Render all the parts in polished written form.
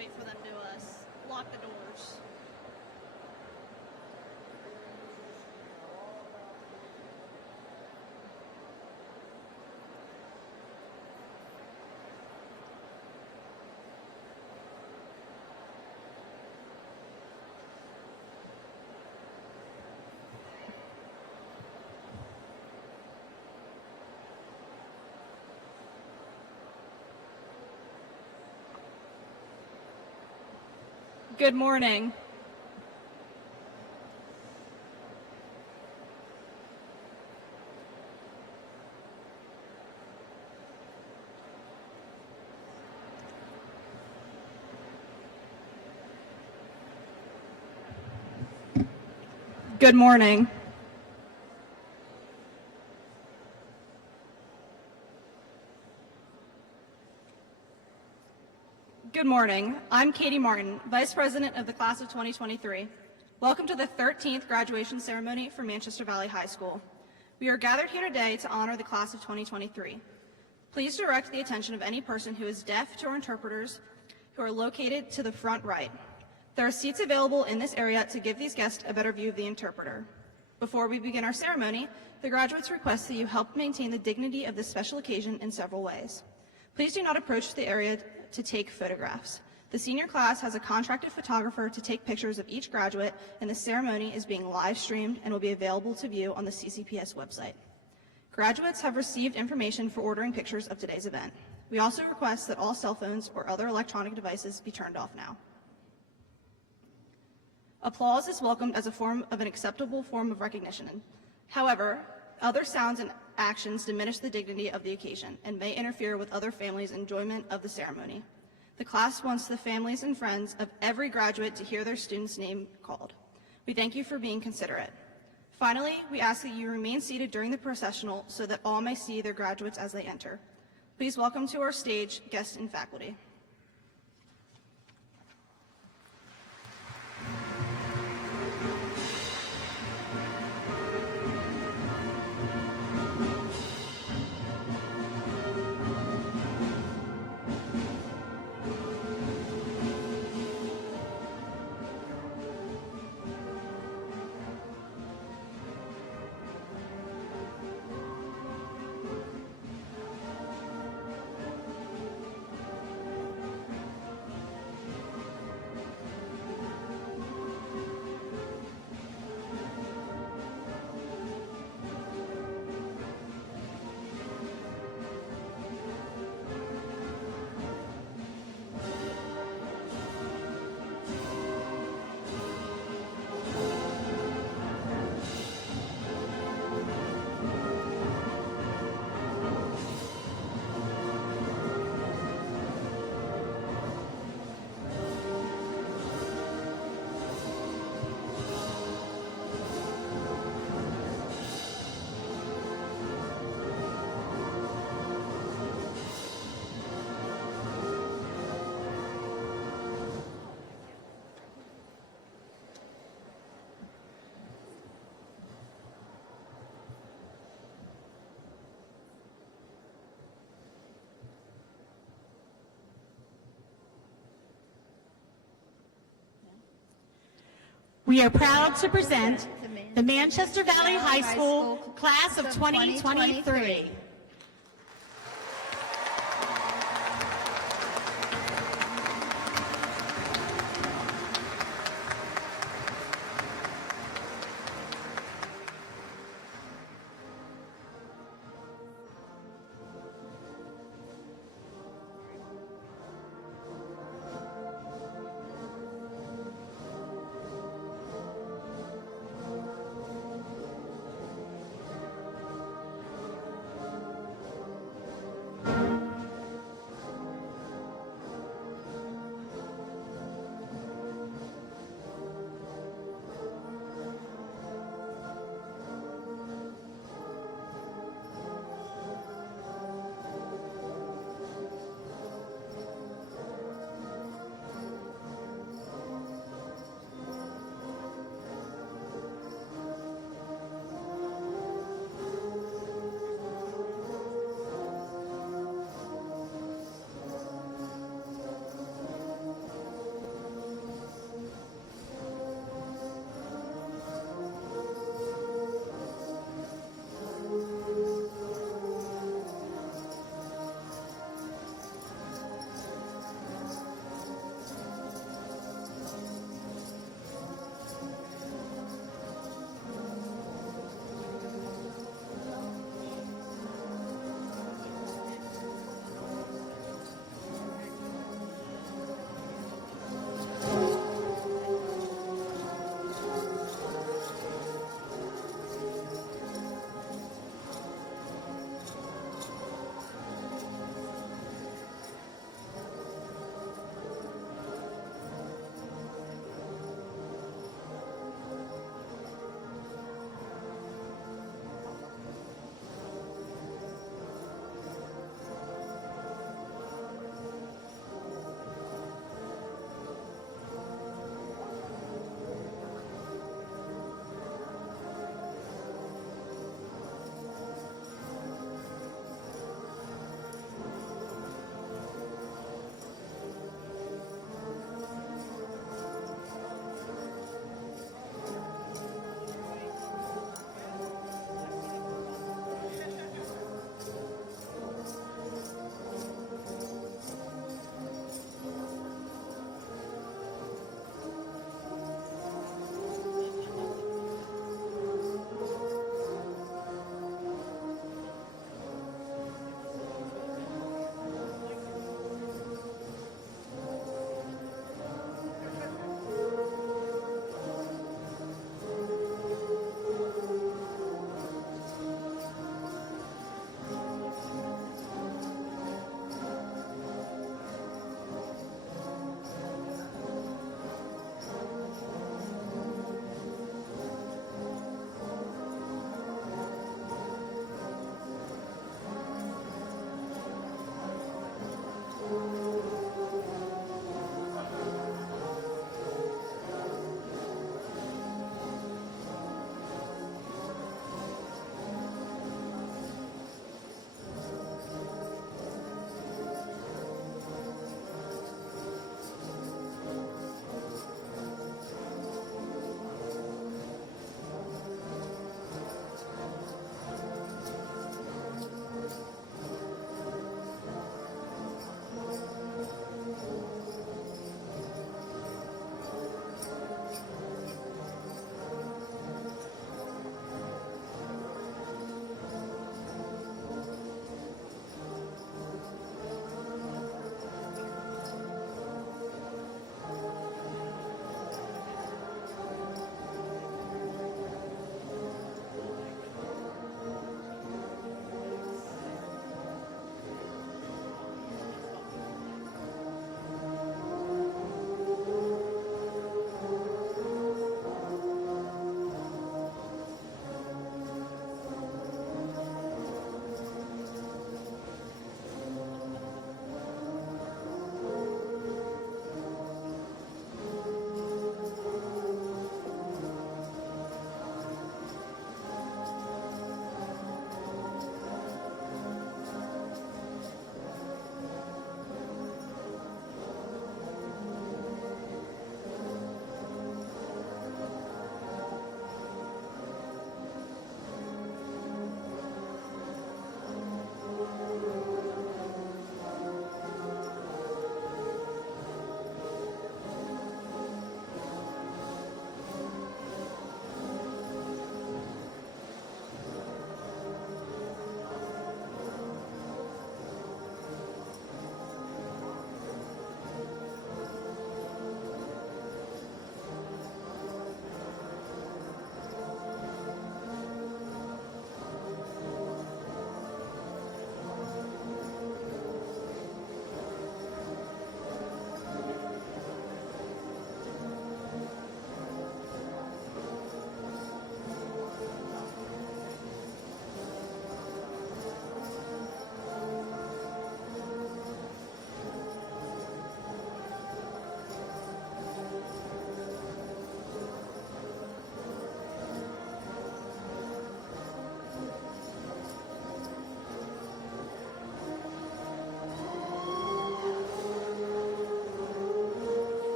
wait for them to lock the doors. Good morning. Good morning. Good morning. I'm Katie Martin, Vice President of the Class of 2023. Welcome to the 13th graduation ceremony for Manchester Valley High School. We are gathered here today to honor the Class of 2023. Please direct the attention of any person who is deaf to our interpreters who are located to the front right. There are seats available in this area to give these guests a better view of the interpreter. Before we begin our ceremony, the graduates request that you help maintain the dignity of this special occasion in several ways. Please do not approach the area to take photographs. The senior class has a contracted photographer to take pictures of each graduate, and the ceremony is being live streamed and will be available to view on the CCPS website. Graduates have received information for ordering pictures of today's event. We also request that all cell phones or other electronic devices be turned off now. Applause is welcomed as an acceptable form of recognition. However, other sounds and actions diminish the dignity of the occasion and may interfere with other families' enjoyment of the ceremony. The class wants the families and friends of every graduate to hear their student's name called. We thank you for being considerate. Finally, we ask that you remain seated during the processional so that all may see their graduates as they enter. Please welcome to our stage guests and faculty. We are proud to present the Manchester Valley High School Class of 2023.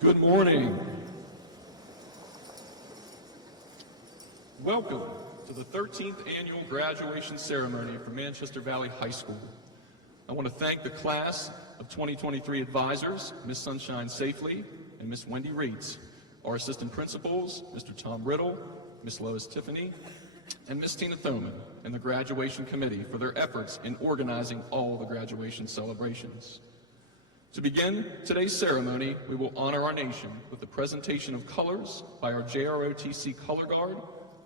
Good morning. Welcome to the 13th annual graduation ceremony for Manchester Valley High School. I want to thank the class of 2023 advisors, Ms. Sunshine Safely and Ms. Wendy Reitz, our assistant principals, Mr. Tom Riddle, Ms. Lois Tiffany, and Ms. Tina Thoman, and the graduation committee for their efforts in organizing all the graduation celebrations. To begin today's ceremony, we will honor our nation with the presentation of colors by our JROTC Color Guard,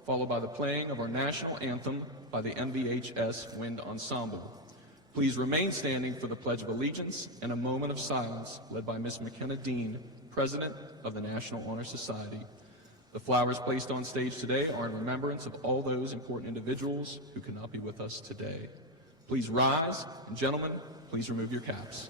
followed by the playing of our national anthem by the MVHS Wind Ensemble. Please remain standing for the Pledge of Allegiance and a moment of silence led by Ms. McKenna Dean, President of the National Honor Society. The flowers placed on stage today are in remembrance of all those important individuals who cannot be with us today. Please rise, and gentlemen, please remove your caps.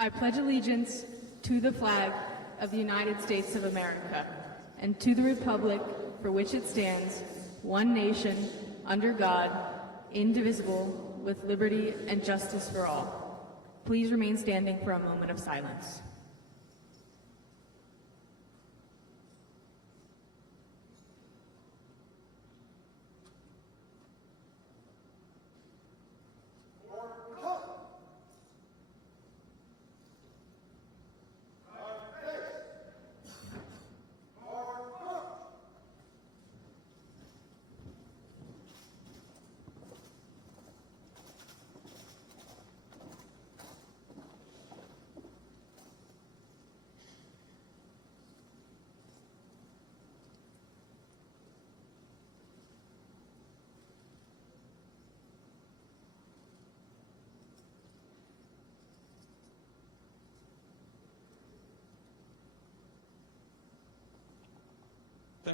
I pledge allegiance to the flag of the United States of America and to the republic for which it stands, one nation, under God, indivisible, with liberty and justice for all. Please remain standing for a moment of silence.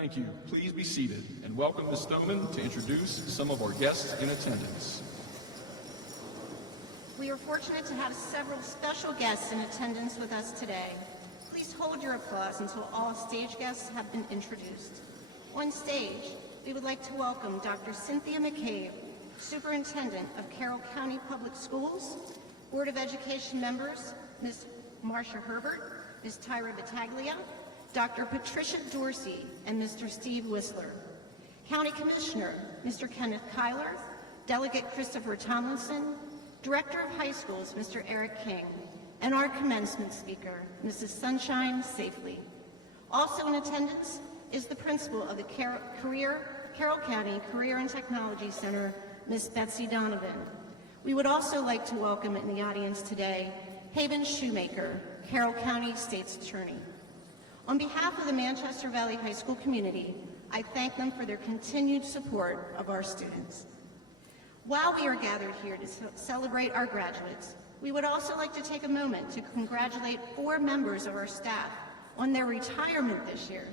Thank you. Please be seated and welcome Ms. Thoman to introduce some of our guests in attendance. We are fortunate to have several special guests in attendance with us today. Please hold your applause until all stage guests have been introduced. On stage, we would like to welcome Dr. Cynthia McCabe, Superintendent of Carroll County Public Schools, Board of Education members, Ms. Marcia Herbert, Ms. Tyra Battaglia, Dr. Patricia Dorsey, and Mr. Steve Whistler. County Commissioner, Mr. Kenneth Kyler, Delegate Christopher Tomlinson, Director of High Schools, Mr. Eric King, and our commencement speaker, Mrs. Sunshine Safely. Also in attendance is the principal of the Carroll County Career and Technology Center, Ms. Betsy Donovan. We would also like to welcome in the audience today Haven Shoemaker, Carroll County State's Attorney. On behalf of the Manchester Valley High School community, I thank them for their continued support of our students. While we are gathered here to celebrate our graduates, we would also like to take a moment to congratulate 4 members of our staff on their retirement this year.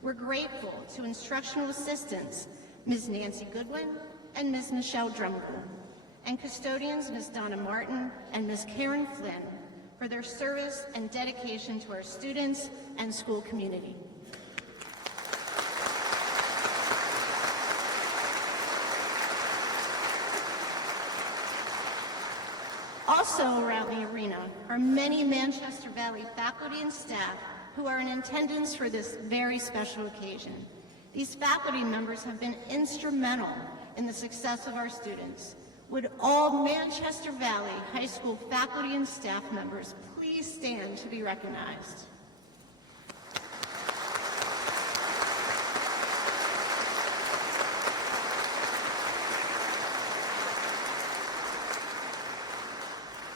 We're grateful to instructional assistants, Ms. Nancy Goodwin and Ms. Michelle Drumgold, and custodians, Ms. Donna Martin and Ms. Karen Flynn, for their service and dedication to our students and school community. Also around the arena are many Manchester Valley faculty and staff who are in attendance for this very special occasion. These faculty members have been instrumental in the success of our students. Would all Manchester Valley High School faculty and staff members please stand to be recognized?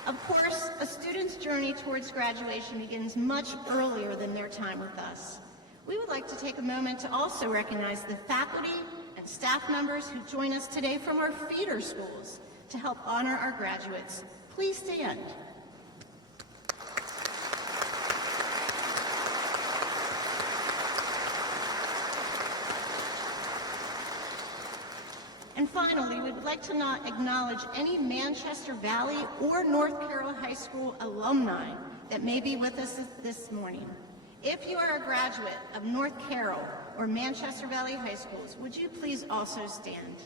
Of course, a student's journey towards graduation begins much earlier than their time with us. We would like to take a moment to also recognize the faculty and staff members who join us today from our feeder schools to help honor our graduates. Please stand. And finally, we would like to acknowledge any Manchester Valley or North Carroll High School alumni that may be with us this morning. If you are a graduate of North Carroll or Manchester Valley High Schools, would you please also stand?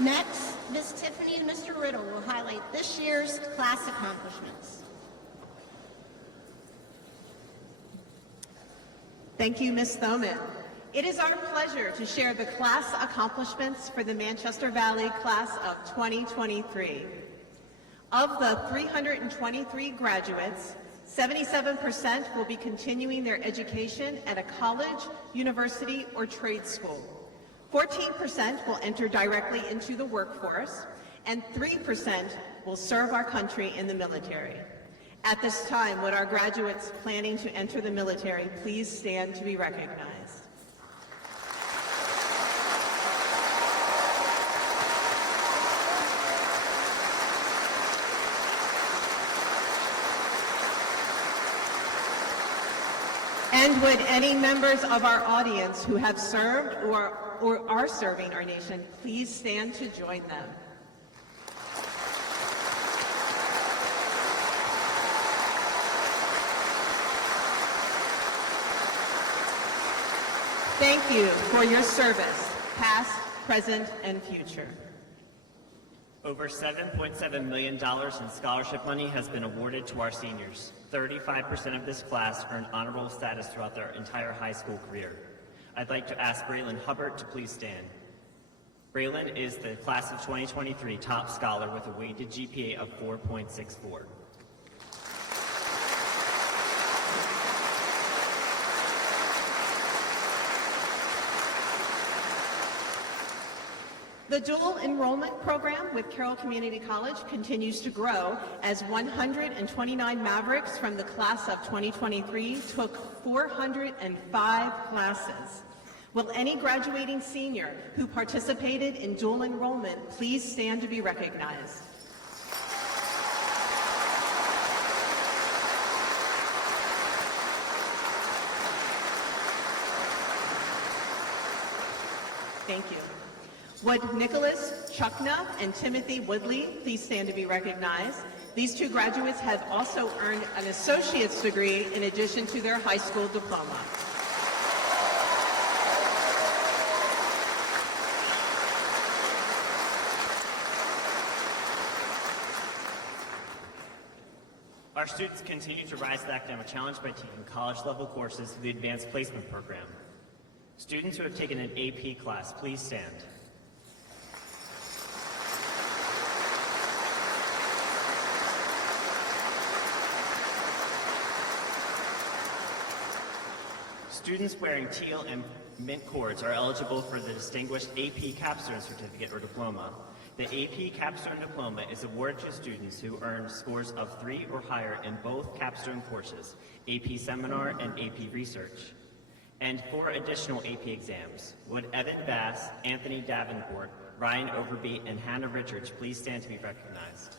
Next, Ms. Tiffany and Mr. Riddle will highlight this year's class accomplishments. Thank you, Ms. Thoman. It is our pleasure to share the class accomplishments for the Manchester Valley class of 2023. Of the 323 graduates, 77% will be continuing their education at a college, university, or trade school. 14% will enter directly into the workforce, and 3% will serve our country in the military. At this time, would our graduates planning to enter the military please stand to be recognized? And would any members of our audience who have served or are serving our nation please stand to join them? Thank you for your service, past, present, and future. Over $7.7 million in scholarship money has been awarded to our seniors. 35% of this class earned honorable status throughout their entire high school career. I'd like to ask Braylon Hubbard to please stand. Braylon is the class of 2023 top scholar with a weighted GPA of 4.64. The dual enrollment program with Carroll Community College continues to grow as 129 Mavericks from the class of 2023 took 405 classes. Will any graduating senior who participated in dual enrollment please stand to be recognized? Thank you. Would Nicholas Chukna and Timothy Woodley please stand to be recognized? These two graduates have also earned an associate's degree in addition to their high school diploma. Our students continue to rise to the academic challenge by taking college-level courses through the Advanced Placement Program. Students who have taken an AP class, please stand. Students wearing teal and mint cords are eligible for the Distinguished AP Capstone Certificate or Diploma. The AP Capstone Diploma is awarded to students who earn scores of 3 or higher in both capstone courses, AP Seminar and AP Research. And 4 additional AP exams. Would Evan Bass, Anthony Davenport, Ryan Overby, and Hannah Richards please stand to be recognized?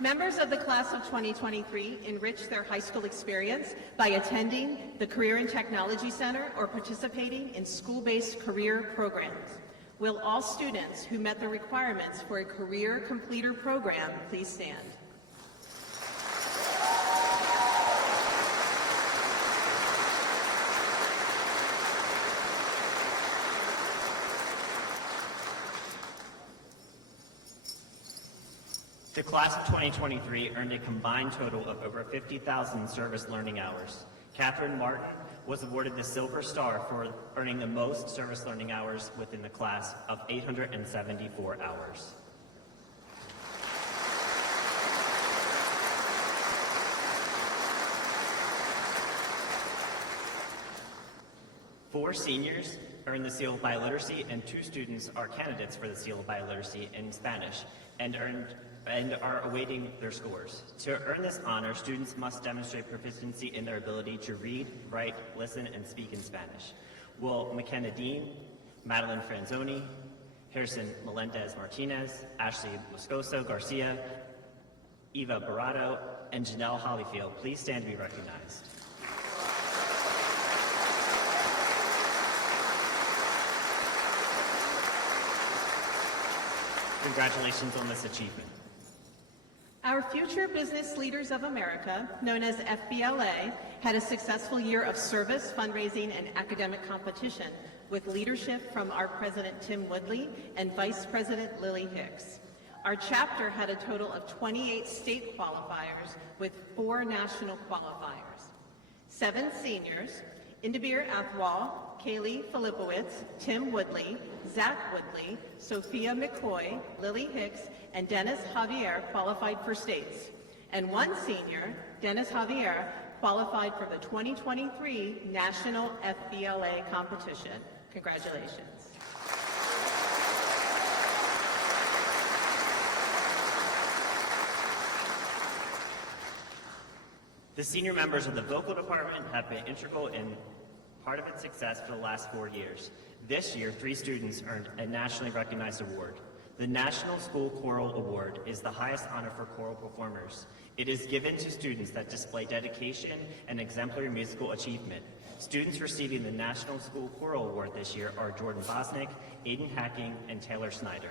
Members of the class of 2023 enrich their high school experience by attending the Career and Technology Center or participating in school-based career programs. Will all students who met the requirements for a career completer program please stand? The class of 2023 earned a combined total of over 50,000 service learning hours. Catherine Martin was awarded the Silver Star for earning the most service learning hours within the class of 874 hours. Four seniors earned the Seal of Biliteracy, and 2 students are candidates for the Seal of Biliteracy in Spanish and are awaiting their scores. To earn this honor, students must demonstrate proficiency in their ability to read, write, listen, and speak in Spanish. Will McKenna Dean, Madeline Franzoni, Harrison Melendez Martinez, Ashley Moscoso Garcia, Eva Barato, and Janelle Hollyfield please stand to be recognized? Congratulations on this achievement. Our Future Business Leaders of America, known as FBLA, had a successful year of service, fundraising, and academic competition with leadership from our President Tim Woodley and Vice President Lily Hicks. Our chapter had a total of 28 state qualifiers with 4 national qualifiers. 7 seniors, Indabir Athwal, Kaylee Filipowitz, Tim Woodley, Zach Woodley, Sophia McCoy, Lily Hicks, and Dennis Javier qualified for states. And 1 senior, Dennis Javier, qualified for the 2023 National FBLA competition. Congratulations. The senior members of the vocal department have been integral in part of its success for the last 4 years. This year, 3 students earned a nationally recognized award. The National School Choral Award is the highest honor for choral performers. It is given to students that display dedication and exemplary musical achievement. Students receiving the National School Choral Award this year are Jordan Bosnick, Aiden Hacking, and Taylor Snyder.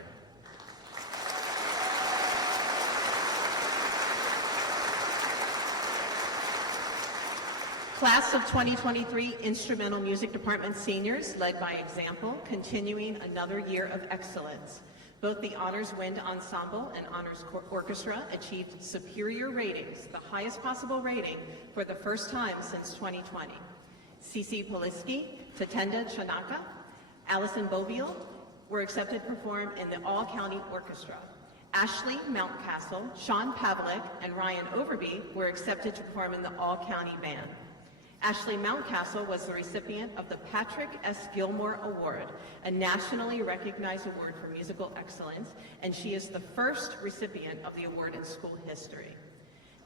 Class of 2023 Instrumental Music Department seniors led by example, continuing another year of excellence. Both the Honors Wind Ensemble and Honors Orchestra achieved superior ratings, the highest possible rating, for the first time since 2020. Cece Poliski, Tatenda Chanaka, Allison Boviel were accepted to perform in the All-County Orchestra. Ashley Mountcastle, Sean Pavlik, and Ryan Overby were accepted to perform in the All-County Band. Ashley Mountcastle was the recipient of the Patrick S. Gilmore Award, a nationally recognized award for musical excellence, and she is the first recipient of the award in school history.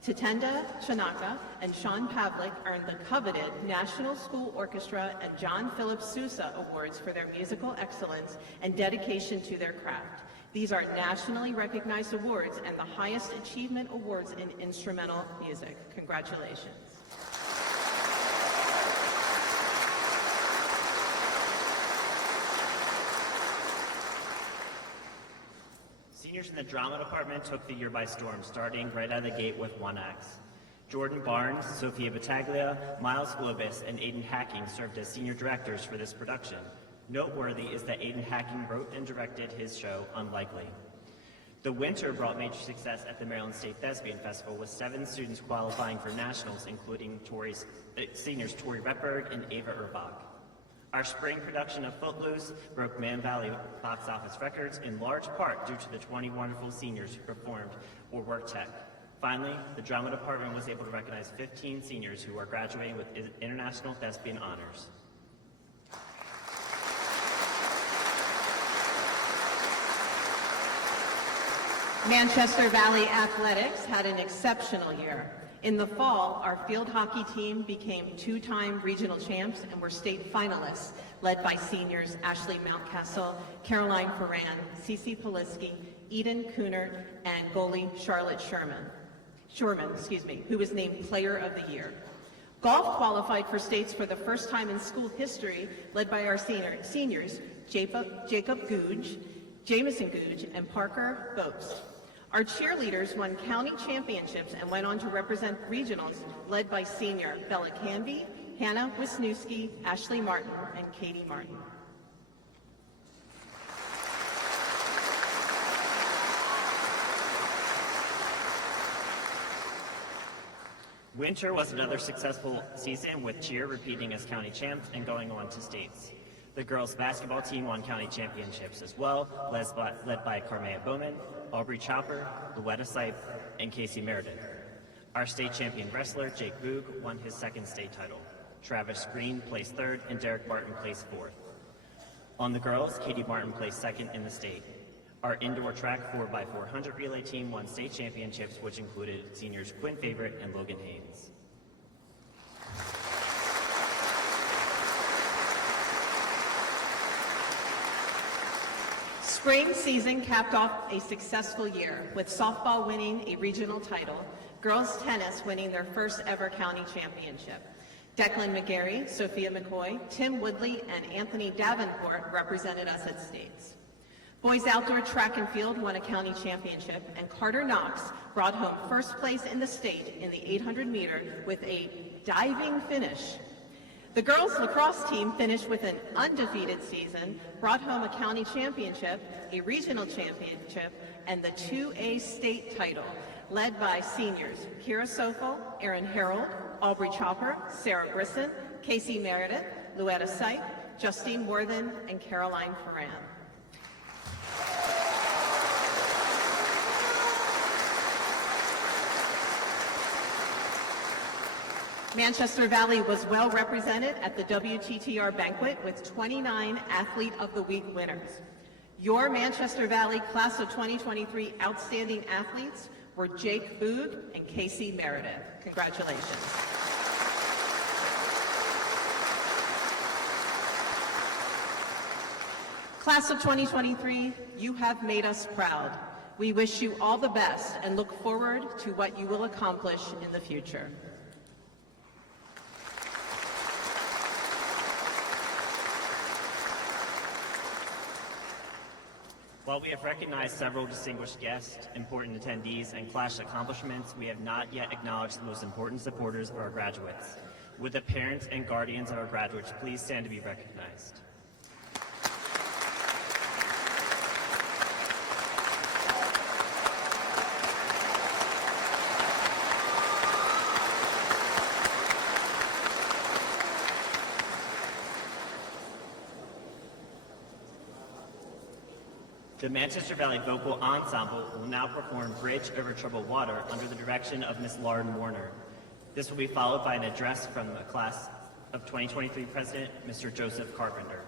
Tatenda Chanaka and Sean Pavlik earned the coveted National School Orchestra and John Philip Sousa Awards for their musical excellence and dedication to their craft. These are nationally recognized awards and the highest achievement awards in instrumental music. Congratulations. Seniors in the drama department took the year by storm, starting right out of the gate with one acts. Jordan Barnes, Sophia Battaglia, Miles Globus, and Aiden Hacking served as senior directors for this production. Noteworthy is that Aiden Hacking wrote and directed his show, Unlikely. The winter brought major success at the Maryland State Thespian Festival, with 7 students qualifying for nationals, including seniors Tori Repberg and Ava Urbach. Our spring production of Footloose broke Man Valley box office records in large part due to the 20 wonderful seniors who performed or worked tech. Finally, the drama department was able to recognize 15 seniors who are graduating with International Thespian Honors. Manchester Valley Athletics had an exceptional year. In the fall, our field hockey team became 2-time regional champs and were state finalists, led by seniors Ashley Mountcastle, Caroline Ferran, Cece Poliski, Eden Kunert, and goalie Charlotte Sherman, who was named Player of the Year. Golf qualified for states for the first time in school history, led by our seniors Jacob Googe, Jamison Googe, and Parker Bopes. Our cheerleaders won county championships and went on to represent regionals, led by senior Bella Canby, Hannah Wisniewski, Ashley Martin, and Katie Martin. Winter was another successful season, with cheer repeating as county champs and going on to states. The girls' basketball team won county championships as well, led by Carmea Bowman, Aubrey Chopper, Louetta Sipe, and Casey Meredith. Our state champion wrestler, Jake Boog, won his second state title. Travis Green placed third, and Derek Martin placed fourth. On the girls, Katie Martin placed second in the state. Our indoor track 4x400 relay team won state championships, which included seniors Quinn Favorite and Logan Haynes. Spring season capped off a successful year, with softball winning a regional title, girls tennis winning their first ever county championship. Declan McGarry, Sophia McCoy, Tim Woodley, and Anthony Davenport represented us at states. Boys outdoor track and field won a county championship, and Carter Knox brought home first place in the state in the 800-meter with a diving finish. The girls lacrosse team finished with an undefeated season, brought home a county championship, a regional championship, and the 2A state title, led by seniors Kira Sofel, Aaron Harold, Aubrey Chopper, Sarah Brisson, Casey Meredith, Louetta Sipe, Justine Worthen, and Caroline Ferran. Manchester Valley was well represented at the WTTR banquet with 29 Athlete of the Week winners. Your Manchester Valley Class of 2023 outstanding athletes were Jake Boog and Casey Meredith. Congratulations. Class of 2023, you have made us proud. We wish you all the best and look forward to what you will accomplish in the future. While we have recognized several distinguished guests, important attendees, and class accomplishments, we have not yet acknowledged the most important supporters of our graduates. Would the parents and guardians of our graduates please stand to be recognized? The Manchester Valley Vocal Ensemble will now perform Bridge Over Troubled Water under the direction of Ms. Lauren Warner. This will be followed by an address from the Class of 2023 President, Mr. Joseph Carpenter.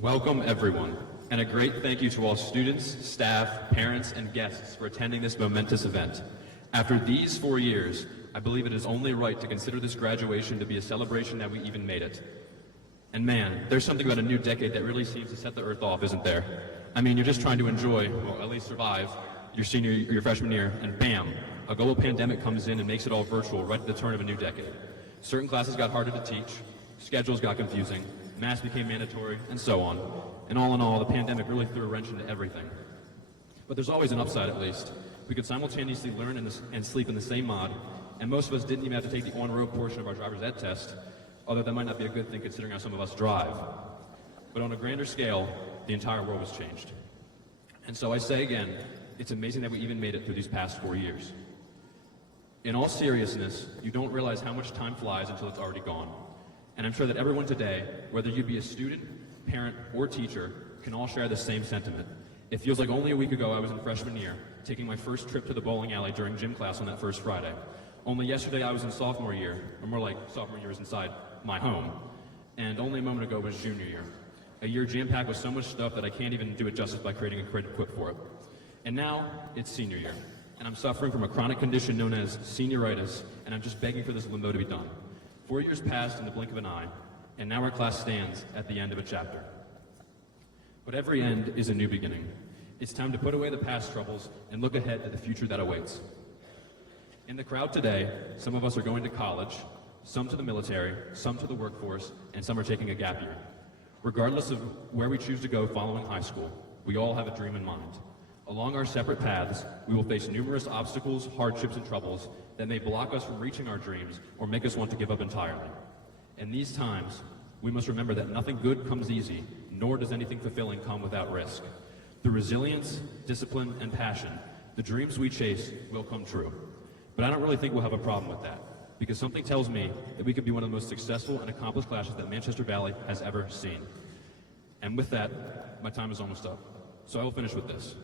Welcome, everyone, and a great thank you to all students, staff, parents, and guests for attending this momentous event. After these 4 years, I believe it is only right to consider this graduation to be a celebration that we even made it. And man, there's something about a new decade that really seems to set the earth off, isn't there? I mean, you're just trying to enjoy, well, at least survive, your senior or your freshman year, and bam, a global pandemic comes in and makes it all virtual right at the turn of a new decade. Certain classes got harder to teach, schedules got confusing, masks became mandatory, and so on. And all in all, the pandemic really threw a wrench into everything. But there's always an upside, at least. We could simultaneously learn and sleep in the same mod, and most of us didn't even have to take the on-road portion of our driver's ed test, although that might not be a good thing considering how some of us drive. But on a grander scale, the entire world was changed. And so I say again, it's amazing that we even made it through these past 4 years. In all seriousness, you don't realize how much time flies until it's already gone. And I'm sure that everyone today, whether you be a student, parent, or teacher, can all share the same sentiment. It feels like only a week ago I was in freshman year, taking my first trip to the bowling alley during gym class on that first Friday. Only yesterday I was in sophomore year, or more like sophomore year was inside my home. And only a moment ago was junior year. A year jam-packed with so much stuff that I can't even do it justice by creating a credit quip for it. And now, it's senior year, and I'm suffering from a chronic condition known as senioritis, and I'm just begging for this limbo to be done. 4 years passed in the blink of an eye, and now our class stands at the end of a chapter. But every end is a new beginning. It's time to put away the past troubles and look ahead to the future that awaits. In the crowd today, some of us are going to college, some to the military, some to the workforce, and some are taking a gap year. Regardless of where we choose to go following high school, we all have a dream in mind. Along our separate paths, we will face numerous obstacles, hardships, and troubles that may block us from reaching our dreams or make us want to give up entirely. In these times, we must remember that nothing good comes easy, nor does anything fulfilling come without risk. Through resilience, discipline, and passion, the dreams we chase will come true. But I don't really think we'll have a problem with that, because something tells me that we could be one of the most successful and accomplished classes that Manchester Valley has ever seen. And with that, my time is almost up. So I will finish with this.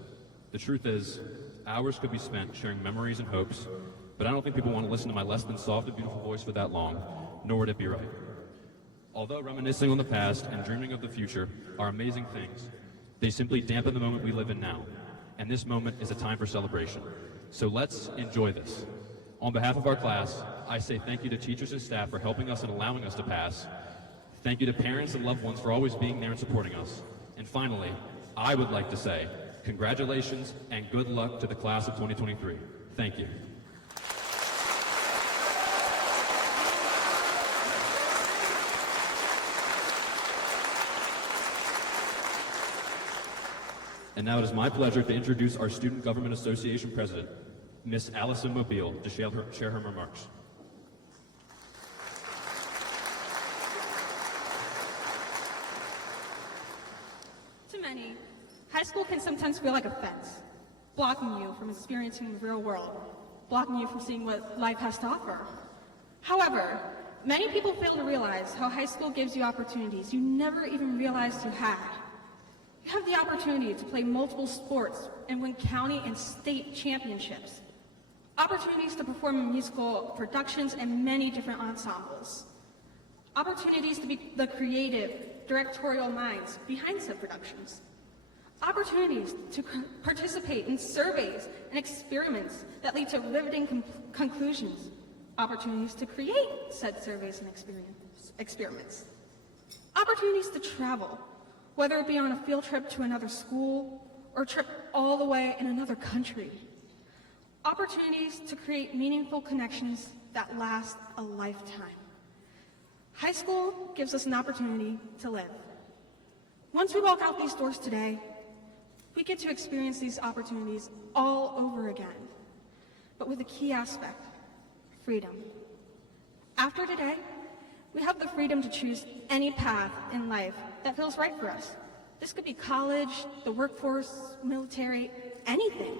The truth is, hours could be spent sharing memories and hopes, but I don't think people want to listen to my less than soft and beautiful voice for that long, nor would it be right. Although reminiscing on the past and dreaming of the future are amazing things, they simply dampen the moment we live in now, and this moment is a time for celebration. So let's enjoy this. On behalf of our class, I say thank you to teachers and staff for helping us and allowing us to pass. Thank you to parents and loved ones for always being there and supporting us. And finally, I would like to say congratulations and good luck to the class of 2023. Thank you. And now it is my pleasure to introduce our Student Government Association President, Miss Allison Mobile, to share her remarks. To many, high school can sometimes feel like a fence, blocking you from experiencing the real world, blocking you from seeing what life has to offer. However, many people fail to realize how high school gives you opportunities you never even realized you had. You have the opportunity to play multiple sports and win county and state championships. Opportunities to perform in musical productions and many different ensembles. Opportunities to be the creative, directorial minds behind said productions. Opportunities to participate in surveys and experiments that lead to riveting conclusions. Opportunities to create said surveys and experiments. Opportunities to travel, whether it be on a field trip to another school or a trip all the way in another country. Opportunities to create meaningful connections that last a lifetime. High school gives us an opportunity to live. Once we walk out these doors today, we get to experience these opportunities all over again, but with a key aspect, freedom. After today, we have the freedom to choose any path in life that feels right for us. This could be college, the workforce, military, anything.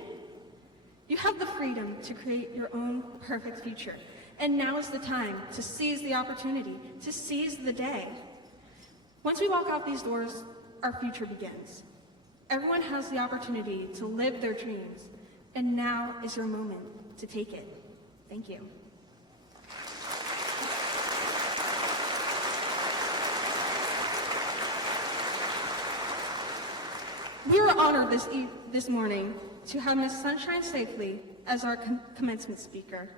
You have the freedom to create your own perfect future. And now is the time to seize the opportunity, to seize the day. Once we walk out these doors, our future begins. Everyone has the opportunity to live their dreams, and now is your moment to take it. Thank you. We are honored this morning to have Ms. Sunshine Safely as our commencement speaker.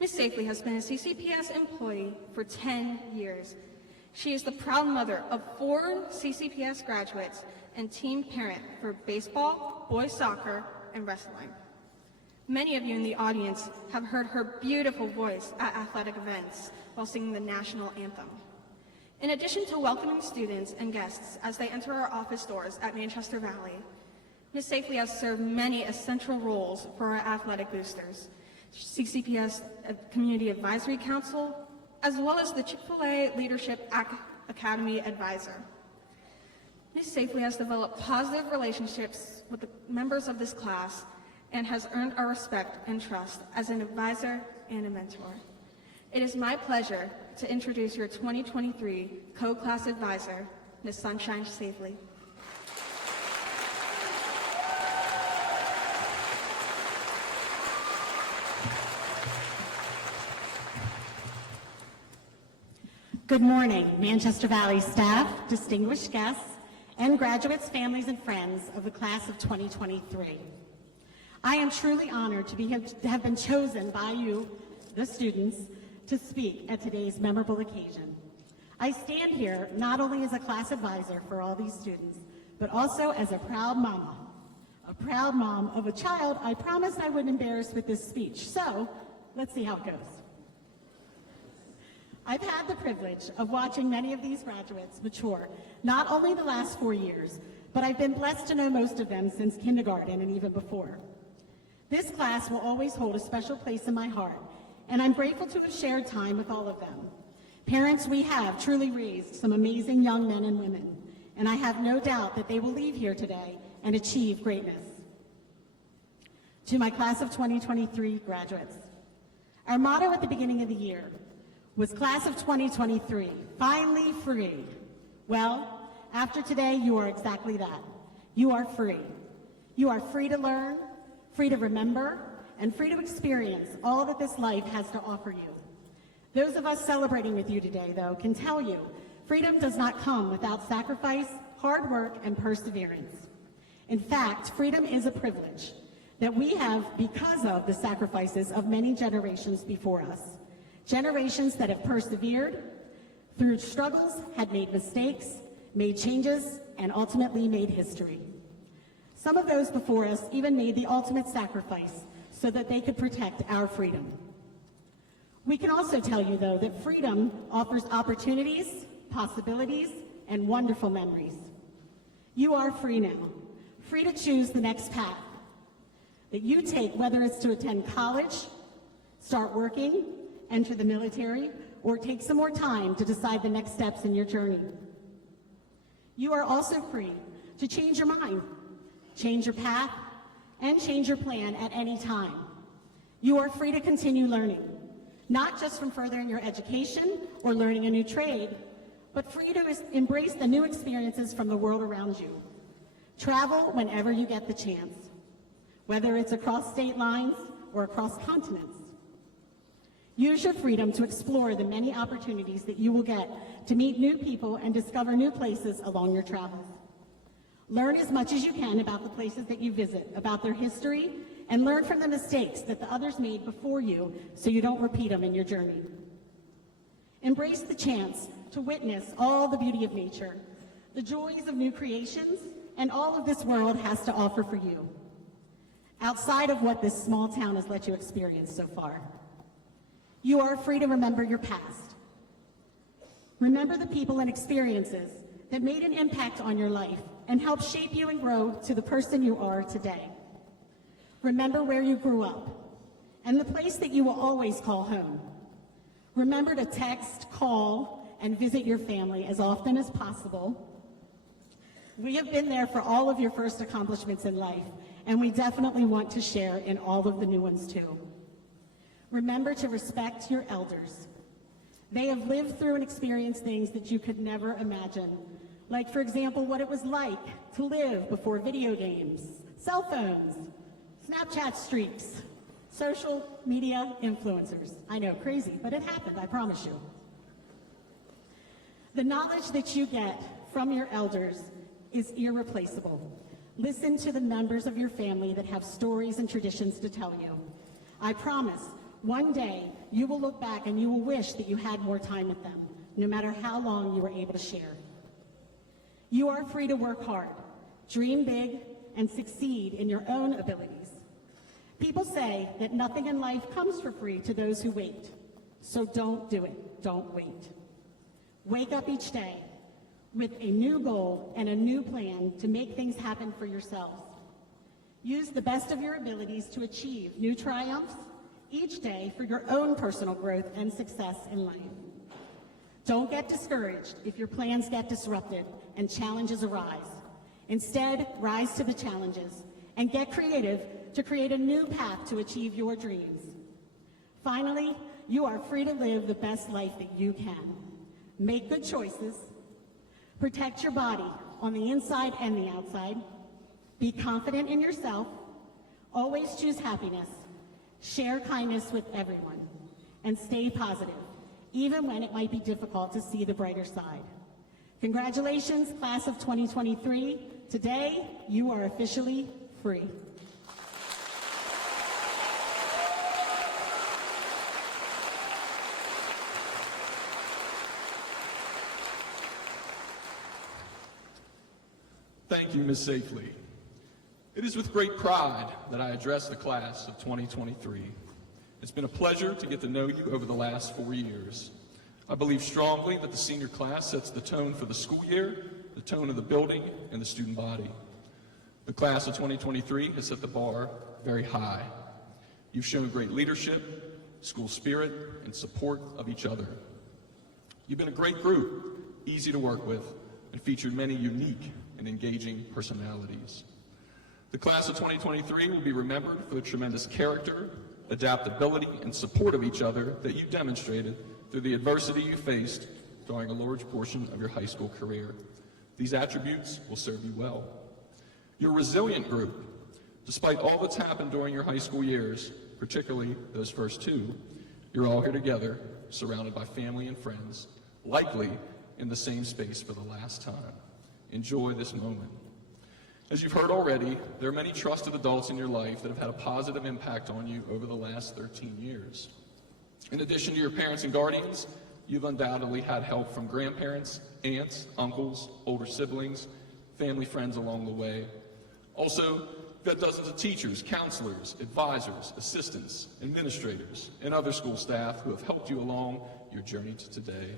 Ms. Safely has been a CCPS employee for 10 years. She is the proud mother of 4 CCPS graduates and team parent for baseball, boys soccer, and wrestling. Many of you in the audience have heard her beautiful voice at athletic events while singing the national anthem. In addition to welcoming students and guests as they enter our office doors at Manchester Valley, Ms. Safely has served many essential roles for our athletic boosters, CCPS Community Advisory Council, as well as the Chick-fil-A Leadership Academy Advisor. Ms. Safely has developed positive relationships with the members of this class and has earned our respect and trust as an advisor and a mentor. It is my pleasure to introduce your 2023 co-class advisor, Ms. Sunshine Safely. Good morning, Manchester Valley staff, distinguished guests, and graduates, families, and friends of the class of 2023. I am truly honored to have been chosen by you, the students, to speak at today's memorable occasion. I stand here not only as a class advisor for all these students, but also as a proud mama of a child I promised I wouldn't embarrass with this speech. So let's see how it goes. I've had the privilege of watching many of these graduates mature, not only the last 4 years, but I've been blessed to know most of them since kindergarten and even before. This class will always hold a special place in my heart, and I'm grateful to have shared time with all of them. Parents, we have truly raised some amazing young men and women, and I have no doubt that they will leave here today and achieve greatness. To my class of 2023 graduates, our motto at the beginning of the year was Class of 2023, finally free. Well, after today, you are exactly that. You are free. You are free to learn, free to remember, and free to experience all that this life has to offer you. Those of us celebrating with you today, though, can tell you freedom does not come without sacrifice, hard work, and perseverance. In fact, freedom is a privilege that we have because of the sacrifices of many generations before us. Generations that have persevered through struggles, had made mistakes, made changes, and ultimately made history. Some of those before us even made the ultimate sacrifice so that they could protect our freedom. We can also tell you, though, that freedom offers opportunities, possibilities, and wonderful memories. You are free now, free to choose the next path that you take, whether it's to attend college, start working, enter the military, or take some more time to decide the next steps in your journey. You are also free to change your mind, change your path, and change your plan at any time. You are free to continue learning, not just from furthering your education or learning a new trade, but free to embrace the new experiences from the world around you. Travel whenever you get the chance, whether it's across state lines or across continents. Use your freedom to explore the many opportunities that you will get to meet new people and discover new places along your travels. Learn as much as you can about the places that you visit, about their history, and learn from the mistakes that the others made before you so you don't repeat them in your journey. Embrace the chance to witness all the beauty of nature, the joys of new creations, and all of this world has to offer for you, outside of what this small town has let you experience so far. You are free to remember your past. Remember the people and experiences that made an impact on your life and helped shape you and grow to the person you are today. Remember where you grew up and the place that you will always call home. Remember to text, call, and visit your family as often as possible. We have been there for all of your first accomplishments in life, and we definitely want to share in all of the new ones too. Remember to respect your elders. They have lived through and experienced things that you could never imagine, like, for example, what it was like to live before video games, cell phones, Snapchat streaks, social media influencers. I know, crazy, but it happened, I promise you. The knowledge that you get from your elders is irreplaceable. Listen to the members of your family that have stories and traditions to tell you. I promise, one day you will look back and you will wish that you had more time with them, no matter how long you were able to share. You are free to work hard, dream big, and succeed in your own abilities. People say that nothing in life comes for free to those who wait. So don't do it. Don't wait. Wake up each day with a new goal and a new plan to make things happen for yourselves. Use the best of your abilities to achieve new triumphs each day for your own personal growth and success in life. Don't get discouraged if your plans get disrupted and challenges arise. Instead, rise to the challenges and get creative to create a new path to achieve your dreams. Finally, you are free to live the best life that you can. Make good choices, protect your body on the inside and the outside, be confident in yourself, always choose happiness, share kindness with everyone, and stay positive, even when it might be difficult to see the brighter side. Congratulations, class of 2023. Today, you are officially free. Thank you, Ms. Safely. It is with great pride that I address the class of 2023. It's been a pleasure to get to know you over the last 4 years. I believe strongly that the senior class sets the tone for the school year, the tone of the building, and the student body. The class of 2023 has set the bar very high. You've shown great leadership, school spirit, and support of each other. You've been a great group, easy to work with, and featured many unique and engaging personalities. The class of 2023 will be remembered for the tremendous character, adaptability, and support of each other that you demonstrated through the adversity you faced during a large portion of your high school career. These attributes will serve you well. You're a resilient group. Despite all that's happened during your high school years, particularly those first two, you're all here together, surrounded by family and friends, likely in the same space for the last time. Enjoy this moment. As you've heard already, there are many trusted adults in your life that have had a positive impact on you over the last 13 years. In addition to your parents and guardians, you've undoubtedly had help from grandparents, aunts, uncles, older siblings, family friends along the way. Also, you've had dozens of teachers, counselors, advisors, assistants, administrators, and other school staff who have helped you along your journey to today.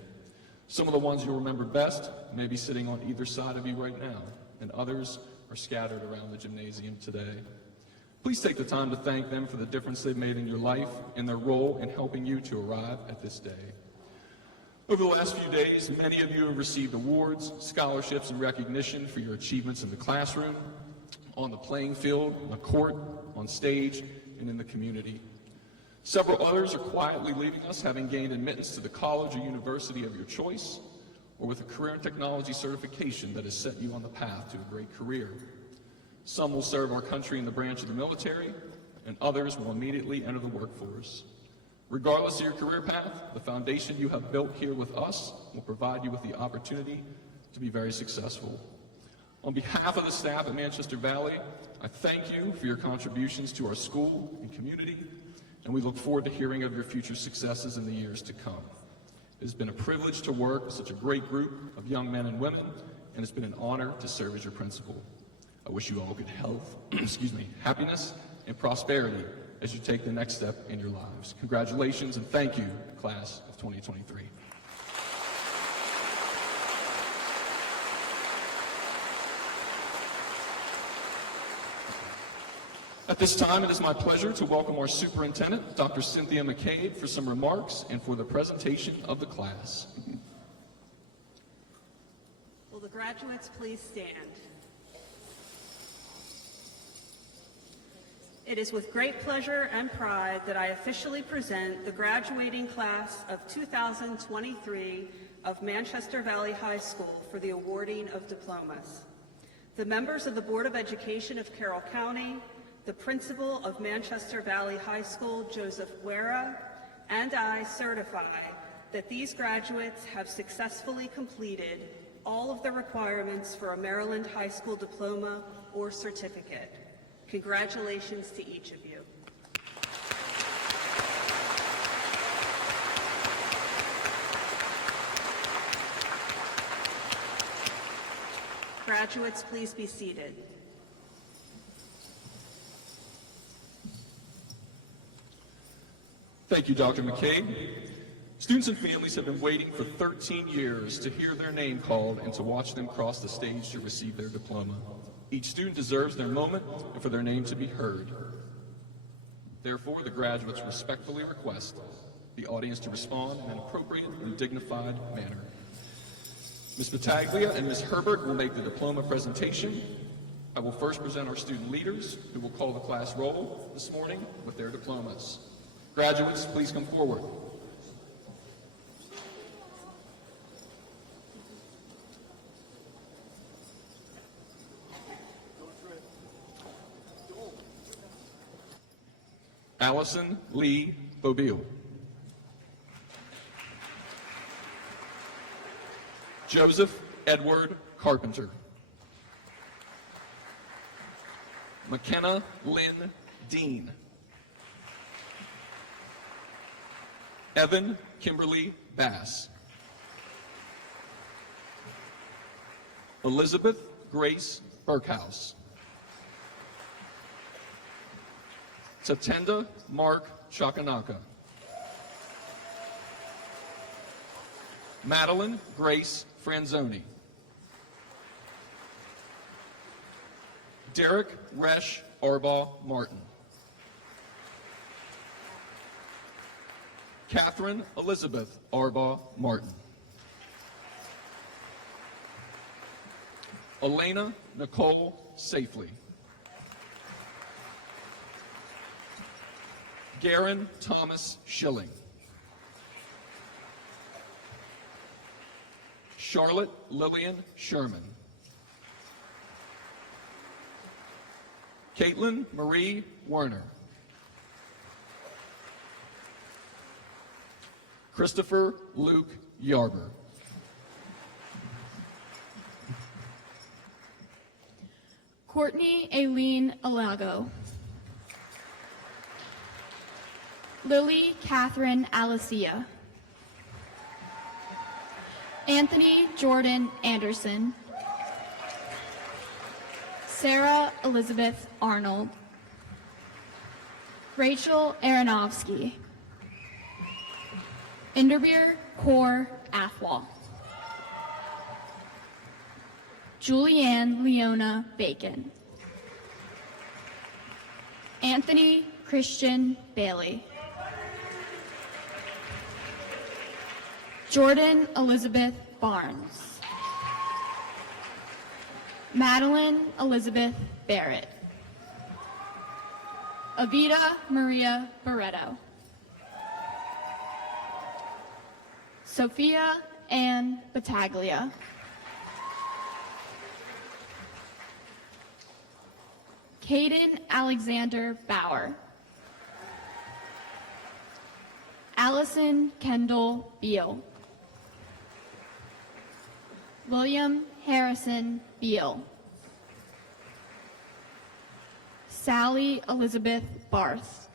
Some of the ones you'll remember best may be sitting on either side of you right now, and others are scattered around the gymnasium today. Please take the time to thank them for the difference they've made in your life and their role in helping you to arrive at this day. Over the last few days, many of you have received awards, scholarships, and recognition for your achievements in the classroom, on the playing field, on the court, on stage, and in the community. Several others are quietly leaving us, having gained admittance to the college or university of your choice, or with a career and technology certification that has set you on the path to a great career. Some will serve our country in the branch of the military, and others will immediately enter the workforce. Regardless of your career path, the foundation you have built here with us will provide you with the opportunity to be very successful. On behalf of the staff at Manchester Valley, I thank you for your contributions to our school and community, and we look forward to hearing of your future successes in the years to come. It has been a privilege to work with such a great group of young men and women, and it's been an honor to serve as your principal. I wish you all good health, happiness, and prosperity as you take the next step in your lives. Congratulations and thank you, class of 2023. At this time, it is my pleasure to welcome our superintendent, Dr. Cynthia McCabe, for some remarks and for the presentation of the class. Will the graduates please stand? It is with great pleasure and pride that I officially present the graduating class of 2023 of Manchester Valley High School for the awarding of diplomas. The members of the Board of Education of Carroll County, the principal of Manchester Valley High School, Joseph Guerra, and I certify that these graduates have successfully completed all of the requirements for a Maryland high school diploma or certificate. Congratulations to each of you. Graduates, please be seated. Thank you, Dr. McCabe. Students and families have been waiting for 13 years to hear their name called and to watch them cross the stage to receive their diploma. Each student deserves their moment and for their name to be heard. Therefore, the graduates respectfully request the audience to respond in an appropriate and dignified manner. Ms. Battaglia and Ms. Herbert will make the diploma presentation. I will first present our student leaders, who will call the class roll this morning with their diplomas. Graduates, please come forward. Allison Lee Bobile. Joseph Edward Carpenter. McKenna Lynn Dean. Evan Kimberly Bass. Elizabeth Grace Burkhouse. Tatenda Mark Chakanaka. Madeline Grace Franzoni. Derek Resh Arbaugh Martin. Catherine Elizabeth Arbaugh Martin. Elena Nicole Safely. Garen Thomas Schilling. Charlotte Lillian Sherman. Caitlin Marie Werner. Christopher Luke Yarber. Courtney Aileen Alago. Lily Catherine Alicia. Anthony Jordan Anderson. Sarah Elizabeth Arnold. Rachel Aronofsky. Inderbeer Kaur Athwal. Julianne Leona Bacon. Anthony Christian Bailey. Jordan Elizabeth Barnes. Madeline Elizabeth Barrett. Avita Maria Barreto. Sophia Ann Battaglia. Caden Alexander Bauer. Allison Kendall Beal. William Harrison Beal. Sally Elizabeth Barth.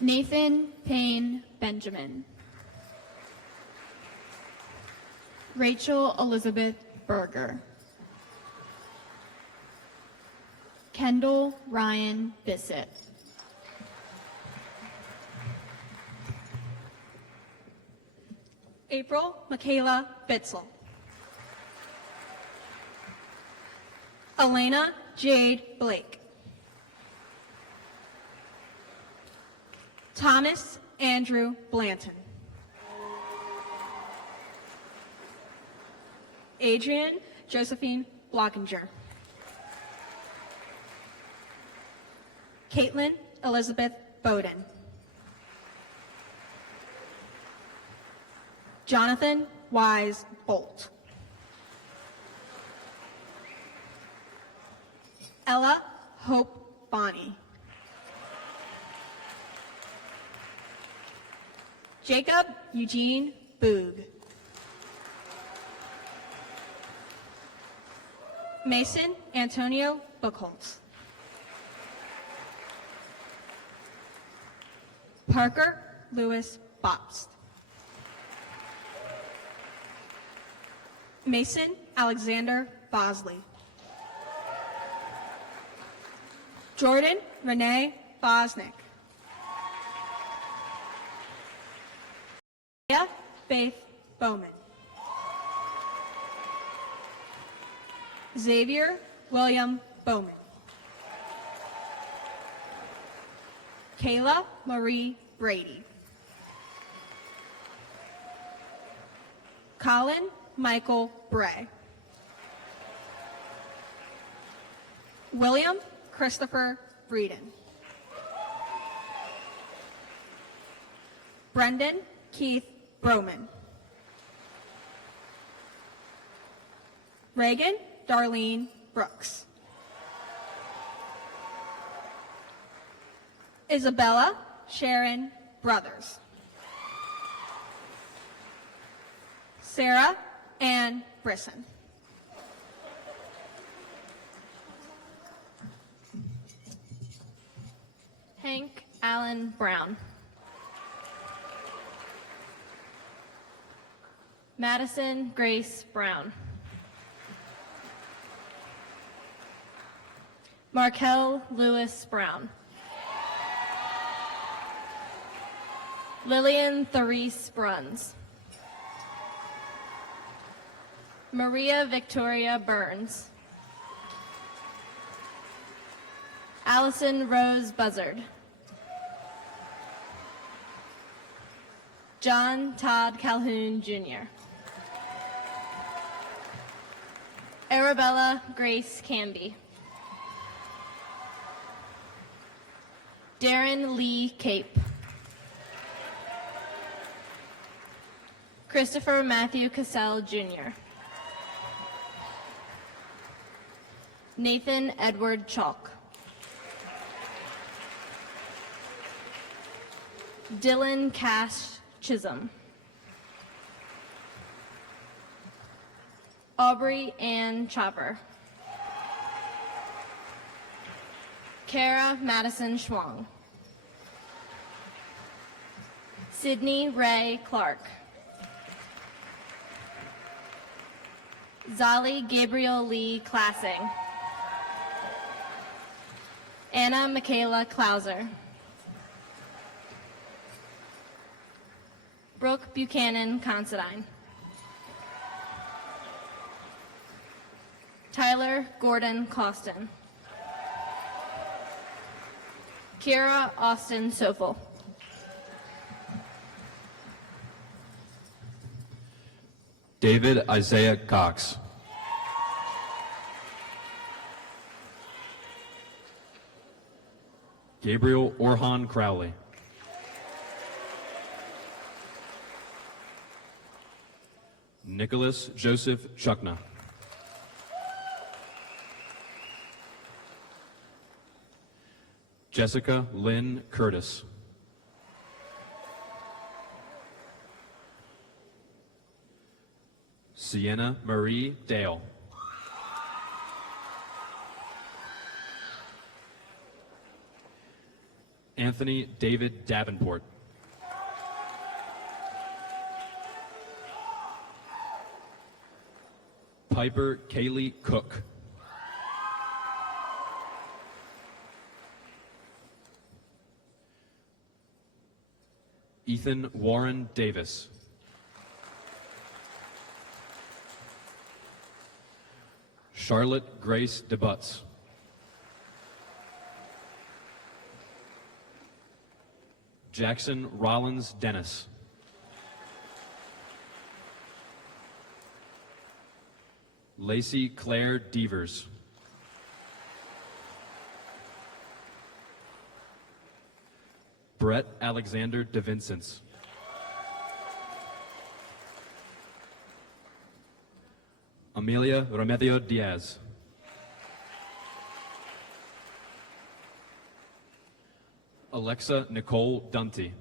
Nathan Payne Benjamin. Rachel Elizabeth Berger. Kendall Ryan Bissett. April Michaela Bitzel. Elena Jade Blake. Thomas Andrew Blanton. Adrian Josephine Blockinger. Caitlin Elizabeth Bowden. Jonathan Wise Bolt. Ella Hope Bonney. Jacob Eugene Boog. Mason Antonio Buchholz. Parker Lewis Bobst. Mason Alexander Bosley. Jordan Renee Bosnick. Faith Bowman. Xavier William Bowman. Kayla Marie Brady. Colin Michael Bray. William Christopher Breeden. Brendan Keith Broman. Reagan Darlene Brooks. Isabella Sharon Brothers. Sarah Ann Brisson. Hank Allen Brown. Madison Grace Brown. Markel Lewis Brown. Lillian Therese Bruns. Maria Victoria Burns. Allison Rose Buzzard. John Todd Calhoun, Jr. Arabella Grace Canby. Darren Lee Cape. Christopher Matthew Cassell, Jr. Nathan Edward Chalk. Dylan Cash Chisholm. Aubrey Ann Chopper. Kara Madison Schwang. Sydney Ray Clark. Zali Gabriel Lee Classing. Anna Michaela Klauser. Brooke Buchanan Considine. Tyler Gordon Costin. Kira Austin Sofel. David Isaiah Cox. Gabriel Orhan Crowley. Nicholas Joseph Chukna. Jessica Lynn Curtis. Sienna Marie Dale. Anthony David Davenport. Piper Kaylee Cook. Ethan Warren Davis. Charlotte Grace DeButz. Jackson Rollins Dennis. Lacey Claire Devers. Brett Alexander DeVincents. Amelia Remedio Diaz. Alexa Nicole Dunty.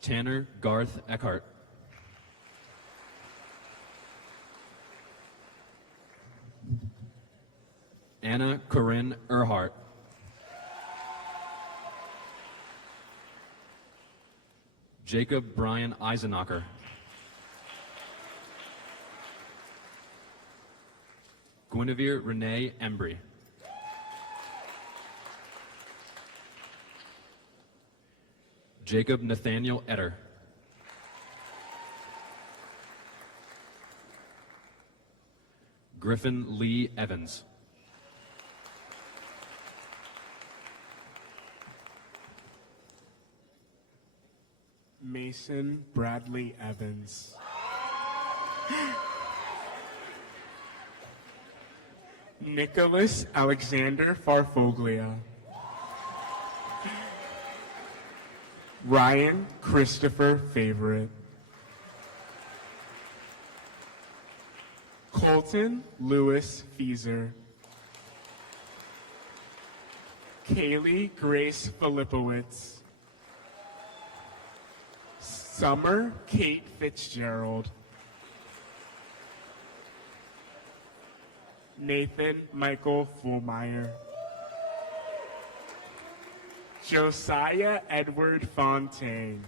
Tanner Garth Eckhart. Anna Corinne Earhart. Jacob Brian Eisenacher. Guinevere Renee Embry. Jacob Nathaniel Etter. Griffin Lee Evans. Mason Bradley Evans. Nicholas Alexander Farfoglia. Ryan Christopher Favorite. Colton Lewis Feezer. Kaylee Grace Filipowitz. Summer Kate Fitzgerald. Nathan Michael Fulmeyer. Josiah Edward Fontaine.